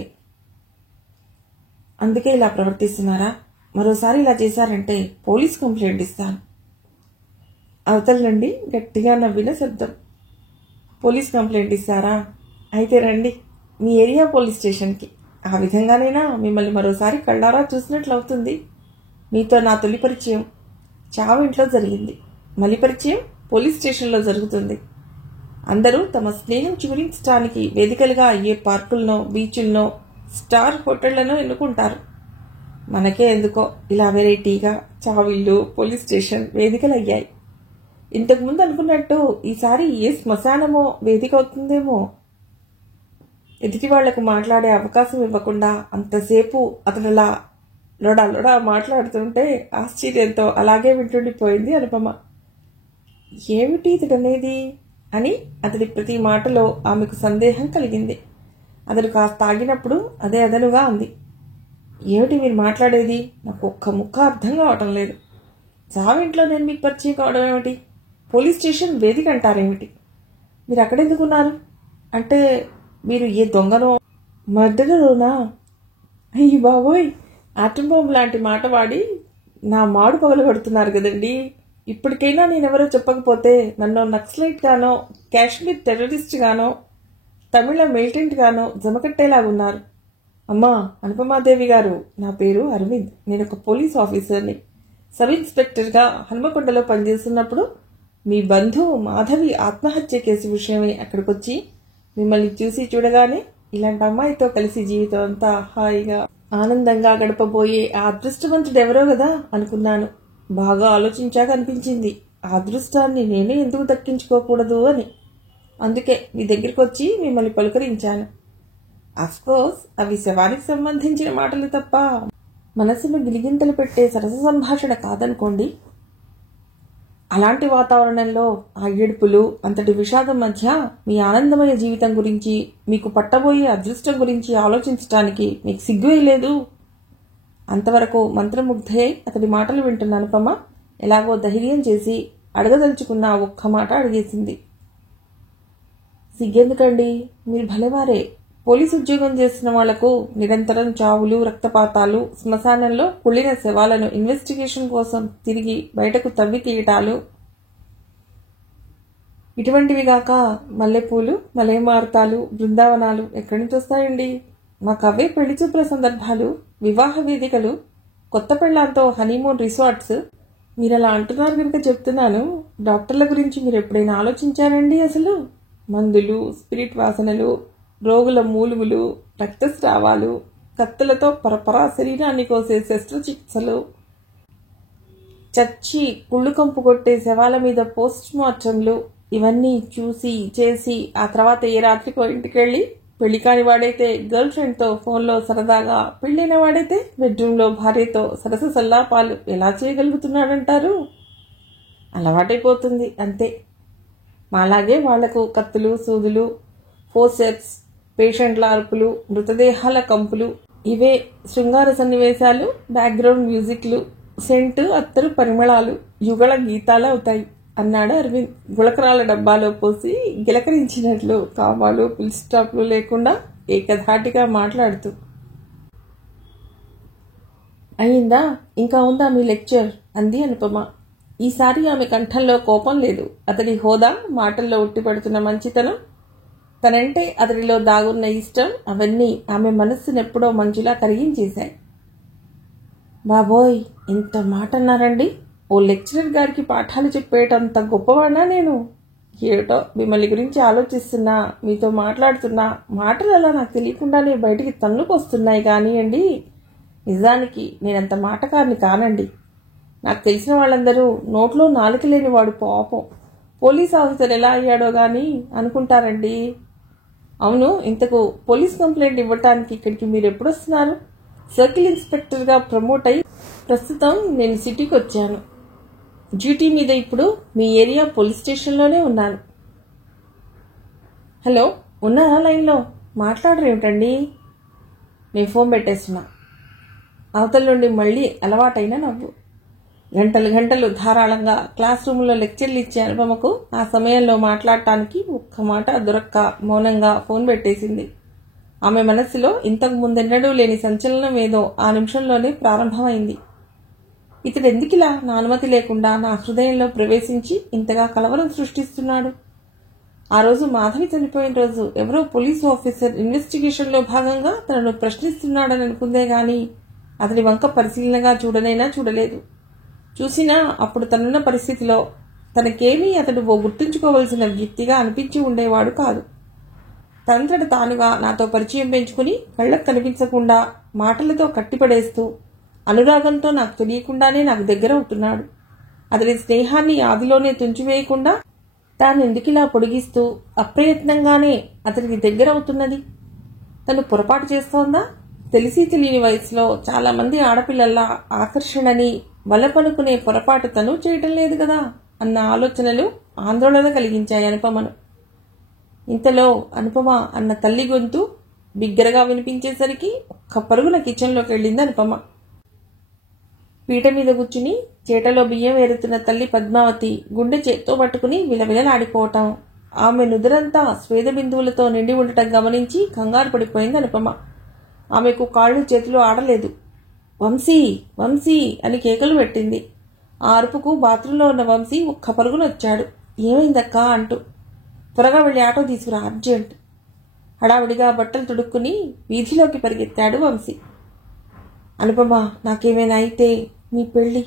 అందుకే ఇలా ప్రవర్తిస్తున్నారా? మరోసారి ఇలా చేశారంటే పోలీస్ కంప్లైంట్ ఇస్తాను. అవతల నుండి గట్టిగా నవ్విన శబ్దం. పోలీస్ కంప్లైంట్ ఇస్తారా? అయితే రండి మీ ఏరియా పోలీస్ స్టేషన్కి. ఆ విధంగానైనా మిమ్మల్ని మరోసారి కళ్ళారా చూసినట్లు అవుతుంది. మీతో నా తొలి పరిచయం చావింట్లో జరిగింది. మలి పరిచయం పోలీస్ స్టేషన్లో జరుగుతుంది. అందరూ తమ స్నేహం చిగురించడానికి వేదికలుగా అయ్యే పార్కులనో, బీచులనో, స్టార్ హోటళ్లను ఎన్నుకుంటారు. మనకే ఎందుకో ఇలా వెరైటీగా చావిళ్ళు, పోలీస్ స్టేషన్ వేదికలయ్యాయి. ఇంతకుముందు అనుకున్నట్టు ఈసారి ఏ శ్మశానమో వేదిక అవుతుందేమో. ఎదుటి వాళ్లకు మాట్లాడే అవకాశం ఇవ్వకుండా అంతసేపు అతడులా లొడా లొడా మాట్లాడుతుంటే ఆశ్చర్యంతో అలాగే వింటుండిపోయింది అనుపమ. ఏమిటి ఇతడనేది అని అతడి ప్రతి మాటలో ఆమెకు సందేహం కలిగింది. అతడు కాస్త ఆగినప్పుడు అదే అదనుగా అంది. ఏమిటి మీరు మాట్లాడేది? నాకు ఒక్క ముక్క అర్థం కావటం లేదు. చావింట్లో నేను మీకు పరిచయం కావడం ఏమిటి? పోలీస్ స్టేషన్ వేదిక అంటారేమిటి? మీరు అక్కడెందుకున్నారు? అంటే మీరు ఏ దొంగనో, మర్డరరోనా? అయ్యి బాబోయ్, ఆటం బాంబు లాంటి మాట వాడి నా మాడు పగలగొడుతున్నారు కదండి. ఇప్పటికైనా నేనెవరో చెప్పకపోతే నన్ను నక్సలైట్ గానో, కాశ్మీర్ టెర్రరిస్ట్ గానో, తమిళ మిలిటెంట్ గానో జమకట్టేలాగున్నారు. అమ్మా అనుపమాదేవి గారు, నా పేరు అరవింద్. నేను ఒక పోలీస్ ఆఫీసర్ని. సబ్ ఇన్స్పెక్టర్గా హన్మకొండలో పనిచేస్తున్నప్పుడు మీ బంధువు మాధవి ఆత్మహత్య కేసు విషయమై అక్కడికొచ్చి మిమ్మల్ని చూసి చూడగానే ఇలాంటి అమ్మాయితో కలిసి జీవితం అంతా హాయిగా ఆనందంగా గడపబోయే ఆ అదృష్టవంతుడెవరో కదా అనుకున్నాను. బాగా ఆలోచించాక అనిపించింది ఆ అదృష్టాన్ని నేనే ఎందుకు దక్కించుకోకూడదు అని. అందుకే మీ దగ్గరికి వచ్చి మిమ్మల్ని పలుకరించాను. అఫ్కోర్స్ అవి శవానికి సంబంధించిన మాటలు తప్ప మనసును గిలిగింతలు పెట్టే సరస సంభాషణ కాదనుకోండి. అలాంటి వాతావరణంలో ఆ ఏడుపులు, అంతటి విషాదం మధ్య మీ ఆనందమయ జీవితం గురించి, మీకు పట్టబోయే అదృష్టం గురించి ఆలోచించటానికి మీకు సిగ్గువేయలేదు. అంతవరకు మంత్రముగ్ధే అతడి మాటలు వింటున్న అనుపమ ఎలాగో ధైర్యం చేసి అడగదలుచుకున్న ఒక్క మాట అడిగేసింది. సిగ్గెందుకండి? మీరు భలేవారే. పోలీసు ఉద్యోగం చేస్తున్న వాళ్లకు నిరంతరం చావులు, రక్తపాతాలు, శ్మశానంలో కుళ్ళిన శవాలను ఇన్వెస్టిగేషన్ కోసం తిరిగి బయటకు తవ్వి తీయటాలు, ఇటువంటివిగాక మల్లెపూలు, మలయమారుతాలు, బృందావనాలు ఎక్కడి నుంచి వస్తాయండి? మాకు అవే పెళ్లి చూపుల సందర్భాలు, వివాహ వేదికలు, కొత్త పెళ్లాంతో హనీమూన్ రిసార్ట్స్. మీరు అలా అంటున్నారు కనుక చెప్తున్నాను. డాక్టర్ల గురించి మీరు ఎప్పుడైనా ఆలోచించారండి? అసలు మందులు, స్పిరిట్ వాసనలు, రోగుల మూలుగులు, రక్తస్రావాలు, కత్తులతో పరపరా శరీరాన్ని కోసే శస్త్రచికిత్సలు, చచ్చి కుళ్ళు కంపు కొట్టే శవాల మీద పోస్ట్ మార్టంలు ఇవన్నీ చూసి చేసి ఆ తర్వాత ఏ రాత్రికో ఇంటికెళ్ళి పెళ్లి కాని వాడైతే గర్ల్ ఫ్రెండ్తో ఫోన్లో సరదాగా, పెళ్ళైన వాడైతే బెడ్రూమ్లో భార్యతో సరస సల్లాపాలు ఎలా చేయగలుగుతున్నాడంటారు? అలవాటైపోతుంది అంతే. మాలాగే వాళ్లకు కత్తులు, సూదులు, ఫోర్సెప్స్, పేషెంట్ల అరుపులు, మృతదేహాల కంపులు, ఇవే శృంగార సన్నివేశాలు, బ్యాక్గ్రౌండ్ మ్యూజిక్లు, సెంటు అత్తరు పరిమళాలు, యుగళ గీతాలు అవుతాయి అన్నాడు అరవింద్ గుళకరాల డబ్బాలో పోసి గిలకరించినట్లు, కామాలు ఫుల్ స్టాప్లు లేకుండా ఏకధాటిగా మాట్లాడుతూ. అయిందా? ఇంకా ఉందా మీ లెక్చర్? అంది అనుపమ. ఈసారి ఆమె కంఠంలో కోపం లేదు. అతడి హోదా, మాటల్లో ఉట్టిపడుతున్న మంచితనం, తనంటే అతడిలో దాగున్న ఇష్టం, అవన్నీ ఆమె మనస్సునెప్పుడో మంచులా కరిగించేశాయి. బాబోయ్, ఎంత మాట అన్నారండి! ఓ లెక్చరర్ గారికి పాఠాలు చెప్పేటంత గొప్పవాడినా నేను? ఏటో మిమ్మల్ని గురించి ఆలోచిస్తున్నా, మీతో మాట్లాడుతున్నా, మాటలు అలా నాకు తెలియకుండానే బయటికి తన్నుకొస్తున్నాయి కానివ్వండి. నిజానికి నేనంత మాటకారిని కానండి. నాకు తెలిసిన వాళ్ళందరూ నోట్లో నాలుక లేని వాడు పాపం పోలీస్ ఆఫీసర్ ఎలా అయ్యాడో గాని అనుకుంటారండి. అవును, ఇంతకు పోలీస్ కంప్లైంట్ ఇవ్వటానికి ఇక్కడికి మీరు ఎప్పుడు వస్తున్నారు? సర్కిల్ ఇన్స్పెక్టర్గా ప్రమోట్ అయ్యి ప్రస్తుతం నేను సిటీకి వచ్చాను. డ్యూటీ మీద ఇప్పుడు మీ ఏరియా పోలీస్ స్టేషన్లోనే ఉన్నాను. హలో, ఉన్నారా లైన్లో? మాట్లాడరేమిటండి? నేను ఫోన్ పెట్టేస్తున్నా. అవతల నుండి మళ్ళీ అలవాటైన నవ్వు. గంటలు గంటలు ధారాళంగా క్లాస్ రూమ్లో లెక్చర్లు ఇచ్చే అనుపమకు ఆ సమయంలో మాట్లాడటానికి ఒక్క మాట దొరక్క మౌనంగా ఫోన్ పెట్టేసింది. ఆమె మనస్సులో ఇంతకు ముందెన్నడూ లేని సంచలనం ఏదో ఆ నిమిషంలోనే ప్రారంభమైంది. ఇతడెందుకిలా నా అనుమతి లేకుండా నా హృదయంలో ప్రవేశించి ఇంతగా కలవరం సృష్టిస్తున్నాడు? ఆ రోజు మాధవి చనిపోయిన రోజు ఎవరో పోలీసు ఆఫీసర్ ఇన్వెస్టిగేషన్లో భాగంగా తనను ప్రశ్నిస్తున్నాడని అనుకుందే గాని అతడి వంక పరిశీలనగా చూడనైనా చూడలేదు. చూసినా అప్పుడు తనున్న పరిస్థితిలో తనకేమీ అతడు ఓ గుర్తుంచుకోవలసిన వ్యక్తిగా అనిపించి ఉండేవాడు కాదు. తనంతట తానుగా నాతో పరిచయం పెంచుకుని కళ్ళకు కనిపించకుండా మాటలతో కట్టిపడేస్తూ అనురాగంతో నాకు తెలియకుండానే నాకు దగ్గర అవుతున్నాడు. అతడి స్నేహాన్ని ఆదిలోనే తుంచివేయకుండా తానెందుకిలా పొడిగిస్తూ అప్రయత్నంగానే అతడికి దగ్గర అవుతున్నది? తను పొరపాటు చేస్తోందా? తెలిసి తెలియని వయసులో చాలా మంది ఆడపిల్లల్లా ఆకర్షణని వలపనుకునే పొరపాటు తను చేయటం లేదు కదా అన్న ఆలోచనలు ఆందోళన కలిగించాయి అనుపమను. ఇంతలో అనుపమ అన్న తల్లి గొంతు బిగ్గరగా వినిపించేసరికి ఒక్క పరుగున కిచెన్లోకి వెళ్ళింది అనుపమ. పీట మీద కూర్చుని చేటలో బియ్యం ఏరుతున్న తల్లి పద్మావతి గుండె చేత్తో పట్టుకుని విలవిలలాడిపోవటం, ఆమె నుదురంతా స్వేద బిందువులతో నిండి ఉండటం గమనించి కంగారు పడిపోయింది అనుపమ. ఆమెకు కాళ్ళు చేతులు ఆడలేదు. వంశీ, వంశీ అని కేకలు పెట్టింది. ఆ అరుపుకు బాత్రూంలో ఉన్న వంశీ ఒక్క పరుగున వచ్చాడు. ఏమైందక్కా అంటూ. త్వరగా వెళ్ళి ఆటో తీసుకురా, అర్జెంట్. హడావిడిగా బట్టలు తుడుక్కుని వీధిలోకి పరిగెత్తాడు వంశీ. అనుపమ, నాకేమైనా అయితే నీ పెళ్ళి,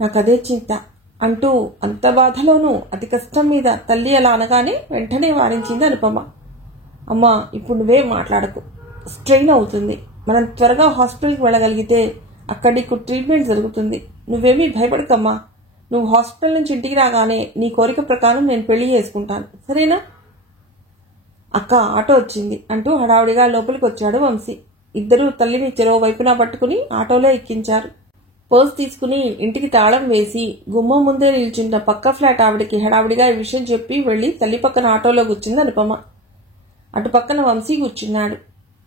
నాకదే చింత అంటూ అంత బాధలోనూ అతి కష్టం మీద తల్లి అలా అనగానే వెంటనే వారించింది అనుపమ. అమ్మా, ఇప్పుడు నువ్వే మాట్లాడకు, స్ట్రెయిన్ అవుతుంది. మనం త్వరగా హాస్పిటల్కి వెళ్ళగలిగితే అక్కడ నీకు ట్రీట్మెంట్ జరుగుతుంది. నువ్వేమీ భయపడకమ్మా. నువ్వు హాస్పిటల్ నుంచి ఇంటికి రాగానే నీ కోరిక ప్రకారం నేను పెళ్లి చేసుకుంటాను, సరేనా? అక్క, ఆటో వచ్చింది అంటూ హడావుడిగా లోపలికి వచ్చాడు వంశీ. ఇద్దరూ తల్లిని చెరో వైపున పట్టుకుని ఆటోలో ఎక్కించారు. పర్స్ తీసుకుని ఇంటికి తాళం వేసి గుమ్మం ముందే నిల్చున్న పక్క ఫ్లాట్ ఆవిడికి హడావుడిగా ఈ విషయం చెప్పి వెళ్లి తల్లి పక్కన ఆటోలో కూర్చుంది అనుపమ. అటు పక్కన వంశీ కూర్చున్నాడు.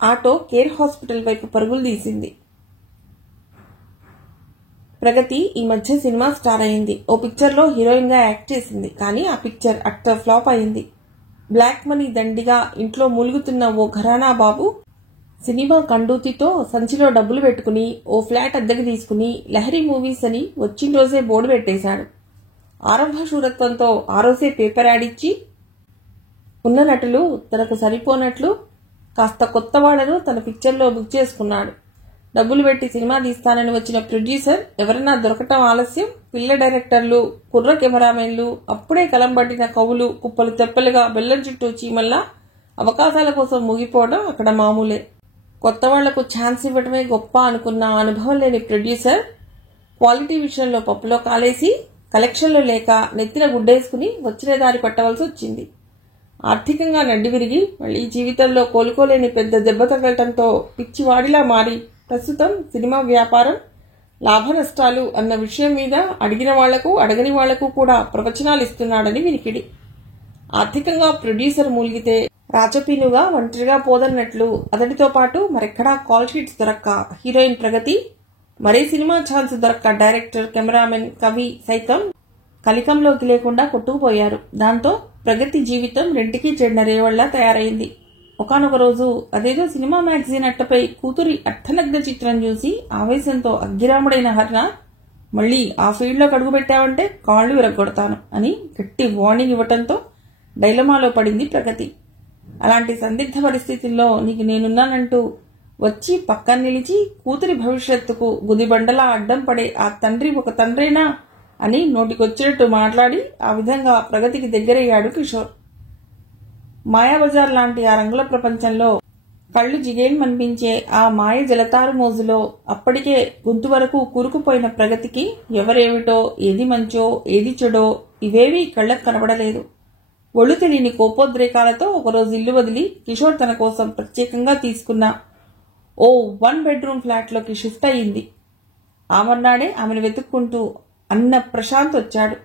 ఆటో కేర్ హాస్పిటల్ వైపు పరుగులు తీసింది. ప్రగతి ఈ మధ్య సినిమా స్టార్ అయింది. ఓ పిక్చర్లో హీరోయిన్గా యాక్ట్ చేసింది. కానీ ఆ పిక్చర్ అట్టర్ ఫ్లాప్ అయింది. బ్లాక్ మనీ దండిగా ఇంట్లో మూలుగుతున్న ఓ ఘరానా బాబు సినిమా కండూతితో సంచిలో డబ్బులు పెట్టుకుని ఓ ఫ్లాట్ అద్దెకి తీసుకుని లహరి మూవీస్ అని వచ్చిన రోజే బోర్డు పెట్టేశాడు. ఆరంభ శూరత్వంతో ఆ రోజే పేపర్ యాడ్ ఇచ్చి ఉన్న నటులు తనకు సరిపోనట్లు కాస్త కొత్త వాళ్లను తన పిక్చర్లో బుక్ చేసుకున్నాడు. డబ్బులు పెట్టి సినిమా తీస్తానని వచ్చిన ప్రొడ్యూసర్ ఎవరన్నా దొరకటం ఆలస్యం, పిల్ల డైరెక్టర్లు, కుర్ర కెమెరామెన్లు, అప్పుడే కలం పట్టిన కవులు కుప్పలు తెప్పలుగా బెల్లం చుట్టూ చీమల్లా అవకాశాల కోసం ముగిపోవడం అక్కడ మామూలే. కొత్త వాళ్లకు ఛాన్స్ ఇవ్వడమే గొప్ప అనుకున్న అనుభవం లేని ప్రొడ్యూసర్ క్వాలిటీ విషయంలో పప్పులో కాలేసి కలెక్షన్లు లేక నెత్తిన గుడ్డేసుకుని వచ్చిన దారి పట్టవలసి వచ్చింది. ఆర్థికంగా నడ్డి విరిగి మళ్లీ జీవితంలో కోలుకోలేని పెద్ద దెబ్బ తగలటంతో పిచ్చివాడిలా మారి ప్రస్తుతం సినిమా వ్యాపారం లాభ నష్టాలు అన్న విషయం మీద అడిగిన వాళ్లకు అడగని వాళ్లకు కూడా ప్రవచనాలు ఇస్తున్నాడని వినికిడి. ఆర్థికంగా ప్రొడ్యూసర్ మూలిగితే రాచపీనుగా ఒంటరిగా పోదన్నట్లు అతడితో పాటు మరెక్కడా కాల్ షీట్స్ దొరక్క హీరోయిన్ ప్రగతి, మరే సినిమా ఛాన్స్ దొరక్క డైరెక్టర్, కెమెరామెన్, కవి సైతం కలికంలోకి లేకుండా కొట్టుకుపోయారు. దాంతో ప్రగతి జీవితం రెంటికి చెడిన రేవళ్లా తయారైంది. ఒకనొక రోజు అదేదో సినిమా మ్యాగజైన్ అట్టపై కూతురి అర్థనగ్న చిత్రం చూసి ఆవేశంతో అగ్గిరాముడైన హర్న, మళ్లీ ఆ ఫీల్డ్లో అడుగుపెట్టావంటే కాళ్లు విరగొడతాను అని గట్టి వార్నింగ్ ఇవ్వటంతో డైలమాలో పడింది ప్రగతి. అలాంటి సందిగ్ధ పరిస్థితుల్లో నీకు నేనున్నానంటూ వచ్చి పక్కన నిలిచి కూతురి భవిష్యత్తుకు గుదిబండలా అడ్డం పడే ఆ తండ్రి ఒక తండ్రేనా అని నోటికొచ్చినట్టు మాట్లాడి ఆ విధంగా ప్రగతికి దగ్గరయ్యాడు కిషోర్. మాయాబజార్ లాంటి ఆ రంగుల ప్రపంచంలో కళ్లు జిగేల్మనిపించే ఆ మాయ జలతారు మోజులో అప్పటికే గొంతు వరకు కూరుకుపోయిన ప్రగతికి ఎవరేమిటో, ఏది మంచో ఏది చెడో ఇవేవీ కళ్లకు కనబడలేదు. ఒళ్ళు తెలియని కోపోద్రేకాలతో ఒకరోజు ఇల్లు వదిలి కిషోర్ తన కోసం ప్రత్యేకంగా తీసుకున్న ఓ 1 బెడ్రూమ్ ఫ్లాట్లోకి షిఫ్ట్ అయ్యింది. ఆమర్నాడే ఆమెను వెతుక్కుంటూ అన్న ప్రశాంత్ వచ్చాడు.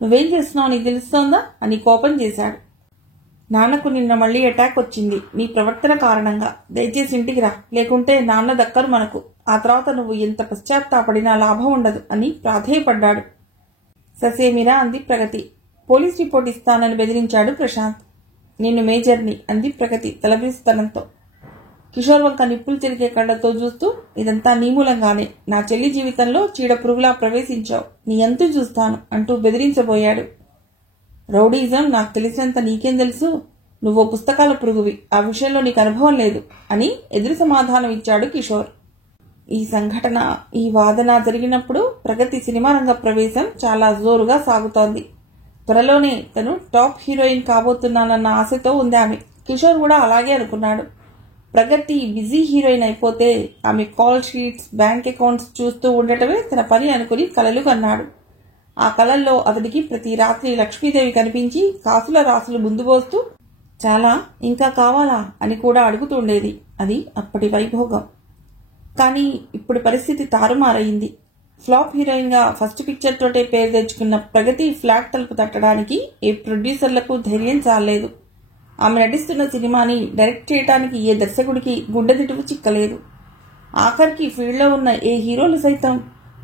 నువ్వేం చేస్తున్నావు నీకు తెలుస్తోందా అని కోపం చేశాడు. నాన్నకు నిన్న మళ్లీ అటాక్ వచ్చింది నీ ప్రవర్తన కారణంగా. దయచేసి ఇంటికి రా, లేకుంటే నాన్న దక్కరు మనకు. ఆ తర్వాత నువ్వు ఎంత పశ్చాత్తాపడినా లాభం ఉండదు అని ప్రాధేయపడ్డాడు. ససేమిరా అంది ప్రగతి. పోలీస్ రిపోర్ట్ ఇస్తానని బెదిరించాడు ప్రశాంత్. నేను మేజర్ని అంది ప్రగతి తలబిరుస్తనంతో. కిషోర్ వంక నిప్పులు తిరిగే కళ్లతో చూస్తూ, ఇదంతా నీ మూలంగానే. నా చెల్లి జీవితంలో చీడ పురుగులా ప్రవేశించావు, నీ అంతు చూస్తాను అంటూ బెదిరించబోయాడు. రౌడీజం నాకు తెలిసినంత నీకేం తెలుసు? నువ్వో పుస్తకాల పురుగువి, ఆ విషయంలో నీకు అనుభవం లేదు అని ఎదురు సమాధానం ఇచ్చాడు కిషోర్. ఈ సంఘటన, ఈ వాదన జరిగినప్పుడు ప్రగతి సినిమా రంగ ప్రవేశం చాలా జోరుగా సాగుతోంది. త్వరలోనే తను టాప్ హీరోయిన్ కాబోతున్నానన్న ఆశతో ఉంది ఆమె. కిషోర్ కూడా అలాగే అనుకున్నాడు. ప్రగతి బిజీ హీరోయిన్ అయిపోతే ఆమె కాల్ షీట్స్, బ్యాంక్ అకౌంట్స్ చూస్తూ ఉండటమే తన పని అనుకుని కలలు కన్నాడు. ఆ కలల్లో అతడికి ప్రతి రాత్రి లక్ష్మీదేవి కనిపించి కాసుల రాసులు ముందు పోస్తూ చాలా ఇంకా కావాలా అని కూడా అడుగుతుండేది. అది అప్పటి వైభోగం. కానీ ఇప్పుడు పరిస్థితి తారుమారైంది. ఫ్లాప్ హీరోయిన్ గా ఫస్ట్ పిక్చర్ తోటే పేరు తెచ్చుకున్న ప్రగతి ఫ్లాట్ తలుపు తట్టడానికి ఏ ప్రొడ్యూసర్లకు ధైర్యం చాలేదు. ఆమె నటిస్తున్న సినిమాని డైరెక్ట్ చేయడానికి ఏ దర్శకుడికి గుండెదిటువు చిక్కలేదు. ఆఖరికి ఫీల్డ్లో ఉన్న ఏ హీరోలు సైతం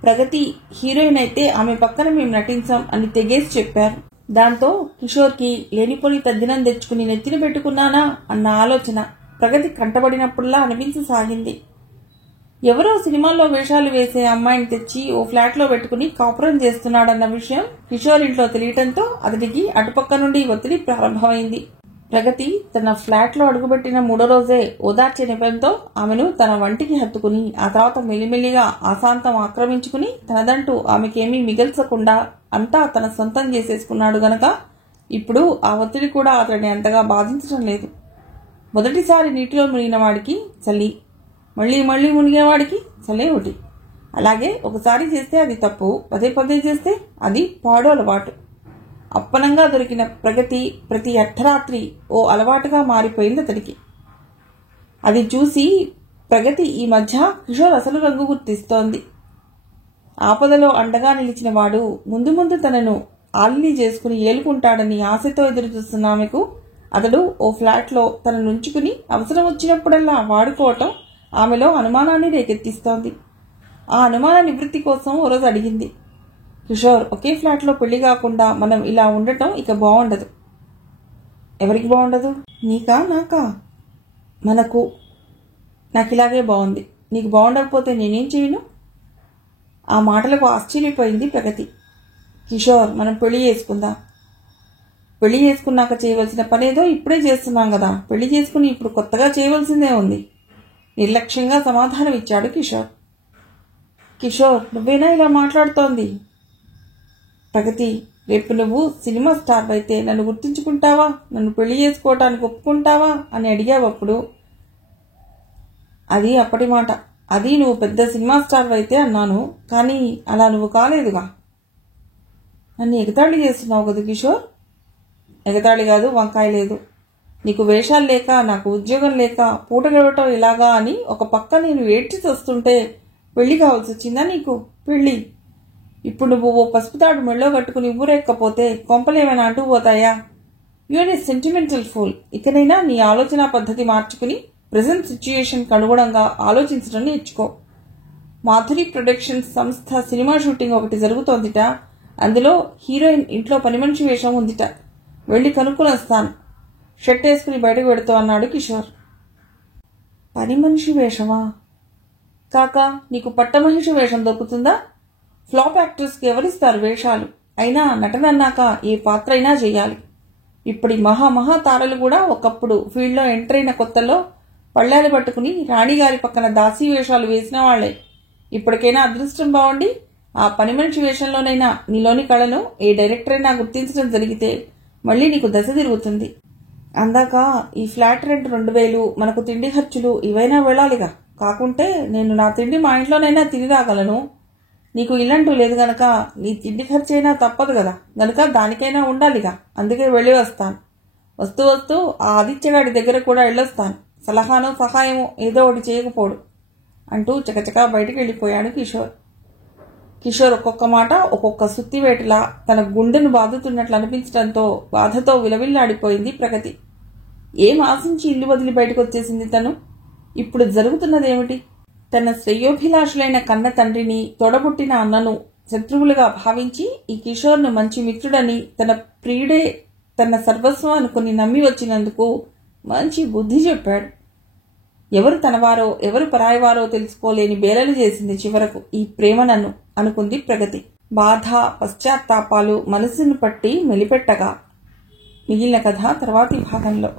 ప్రగతి హీరోయిన్ అయితే ఆమె పక్కన మేము నటించాం అని తెగేసి చెప్పారు. దాంతో కిషోర్కి లేనిపోని తద్దినం తెచ్చుకుని నెత్తిన పెట్టుకున్నానా అన్న ఆలోచన ప్రగతి కంటబడినప్పుడులా అనిపించసాగింది. ఎవరో సినిమాల్లో వేషాలు వేసే అమ్మాయిని తెచ్చి ఓ ఫ్లాట్లో పెట్టుకుని కాపురం చేస్తున్నాడన్న విషయం కిషోర్ ఇంట్లో తెలియటంతో అతడికి అటుపక్క నుండి ఒత్తిడి ప్రారంభమైంది. ప్రగతి తన ఫ్లాట్లో అడుగుపెట్టిన 3వ రోజే ఓదార్చే నెపంతో ఆమెను తన వంటికి హత్తుకుని ఆ తర్వాత మెల్లిమెల్లిగా ఆశాంతం ఆక్రమించుకుని తనదంటూ ఆమెకేమీ మిగల్చకుండా అంతా తన సొంతం చేసేసుకున్నాడు గనక ఇప్పుడు ఆ ఒత్తిడి కూడా అతడిని అంతగా బాధించడం లేదు. మొదటిసారి నీటిలో మునిగిన వాడికి చలి, మళ్లీ మళ్లీ మునిగేవాడికి చలే ఒకటి. అలాగే ఒకసారి చేస్తే అది తప్పు, పదే పదే చేస్తే అది పాడు అలవాటు. అప్పనంగా దొరికిన ప్రగతి ప్రతి అర్ధరాత్రి ఓ అలవాటుగా మారిపోయింది అతడికి. అది చూసి ప్రగతి ఈ మధ్య కిషోర్ అసలు రంగు గుర్తిస్తోంది. ఆపదలో అండగా నిలిచిన వాడు ముందు ముందు తనను ఆలిని చేసుకుని ఏలుకుంటాడని ఆశతో ఎదురుచూస్తున్న ఆమెకు అతడు ఓ ఫ్లాట్లో తనను ఉంచుకుని అవసరం వచ్చినప్పుడల్లా వాడుకోవటం ఆమెలో అనుమానాన్ని రేకెత్తిస్తోంది. ఆ అనుమాన నివృత్తి కోసం ఓ రోజు అడిగింది, కిషోర్, ఒకే ఫ్లాట్లో పెళ్లి కాకుండా మనం ఇలా ఉండటం ఇక బాగుండదు. ఎవరికి బాగుండదు? నీకా నాకా? మనకు. నాకు ఇలాగే బాగుంది, నీకు బాగుండకపోతే నేనేం చేయను? ఆ మాటలకు ఆశ్చర్యపోయింది ప్రగతి. కిషోర్, మనం పెళ్లి చేసుకుందాం. పెళ్లి చేసుకున్నాక చేయవలసిన పనేదో ఇప్పుడే చేస్తున్నాం కదా, పెళ్లి చేసుకుని ఇప్పుడు కొత్తగా చేయవలసిందే ఉంది. నిర్లక్ష్యంగా సమాధానం ఇచ్చాడు కిషోర్. కిషోర్, నువ్వేనా ఇలా మాట్లాడుతోంది? ప్రగతి, రేపు నువ్వు సినిమా స్టార్ అయితే నన్ను గుర్తుంచుకుంటావా, నన్ను పెళ్లి చేసుకోవటానికి ఒప్పుకుంటావా అని అడిగావప్పుడు అది అప్పటి మాట. అది నువ్వు పెద్ద సినిమా స్టార్ అయితే అన్నాను, కానీ అలా నువ్వు కాలేదుగా. నన్ను ఎగతాళి చేస్తున్నావు కదా కిషోర్. ఎగతాళి కాదు, వంకాయ లేదు. నీకు వేషాలు లేక, నాకు ఉద్యోగం లేక పూట గడవటం ఇలాగా అని ఒక పక్క నేను ఏడ్చి వస్తుంటే పెళ్లి కావాల్సి వచ్చిందా నీకు? పెళ్లి ఇప్పుడు నువ్వు ఓ పసుపుతాడు మెళ్ళో కట్టుకుని ఊరేక్కపోతే కొంపలేమైనా అంటుకుపోతాయా? You're a sentimental fool. ఇకనైనా నీ ఆలోచన పద్ధతి మార్చుకుని ప్రెజెంట్ సిచ్యుయేషన్కి అనుగుణంగా ఆలోచించడం నేర్చుకో. మాధురి ప్రొడక్షన్స్ సంస్థ సినిమా షూటింగ్ ఒకటి జరుగుతోందిట. అందులో హీరోయిన్ ఇంట్లో పని మనిషి వేషం ఉందిట. వెళ్లి కనుక్కుని వస్తాను. షర్ట్ వేసుకుని బయటకు పెడుతూ అన్నాడు కిషోర్. పని మనిషి వేషమా? కాక నీకు పట్టమహిషి వేషం దొరుకుతుందా? ఫ్లాప్ యాక్టర్స్కి ఎవరిస్తారు వేషాలు? అయినా నటన అన్నాక ఏ పాత్ర అయినా చేయాలి. ఇప్పటి మహా తారలు కూడా ఒకప్పుడు ఫీల్డ్లో ఎంటర్ అయిన కొత్తలో పళ్ళాలు పట్టుకుని రాణిగారి పక్కన దాసీ వేషాలు వేసిన వాళ్లే. ఇప్పటికైనా అదృష్టం బాగుండి ఆ పని మనిషి వేషంలోనైనా నీలోని కళను ఏ డైరెక్టర్ అయినా గుర్తించడం జరిగితే మళ్లీ నీకు దశ తిరుగుతుంది. అందాక ఈ ఫ్లాట్ రెంట్ 2000, మనకు తిండి ఖర్చులు ఇవైనా వెళ్లాలిగా. కాకుంటే నేను నా తిండి మా ఇంట్లోనైనా తిని రాగలను. నీకు ఇల్లంటూ లేదు గనక నీ తిండి ఖర్చైనా తప్పదు కదా, గనక దానికైనా ఉండాలిగా. అందుకే వెళ్ళి వస్తాను. వస్తూ వస్తూ ఆ ఆదిత్యగాడి దగ్గర కూడా వెళ్ళొస్తాను. సలహానో సహాయమో ఏదో ఒకటి చేయకపోడు అంటూ చకచకా బయటికి వెళ్లిపోయాడు కిషోర్. కిషోర్ ఒక్కొక్క మాట ఒక్కొక్క సుత్తివేటలా తన గుండెను బాదుతున్నట్లు అనిపించడంతో బాధతో విలవిల్లాడిపోయింది ప్రగతి. ఏం ఆశించి ఇల్లు వదిలి బయటకు వచ్చేసింది తను? ఇప్పుడు జరుగుతున్నదేమిటి? తన శ్రేయోభిలాషులైన కన్న తండ్రిని, తోడబుట్టిన అన్నను శత్రువులుగా భావించి ఈ కిషోర్ను మంచి మిత్రుడని, తన ప్రియుడే తన సర్వస్వం అనుకుని నమ్మి వచ్చినందుకు మంచి బుద్ధి చెప్పాడు. ఎవరు తనవారో ఎవరు పరాయివారో తెలుసుకోలేని బేలలు చేసింది చివరకు ఈ ప్రేమ నన్ను అనుకుంది ప్రగతి. బాధ, పశ్చాత్తాపాలు మనసును పట్టి మెలిపెట్టగా. మిగిలిన కథ తర్వాతి భాగంలో.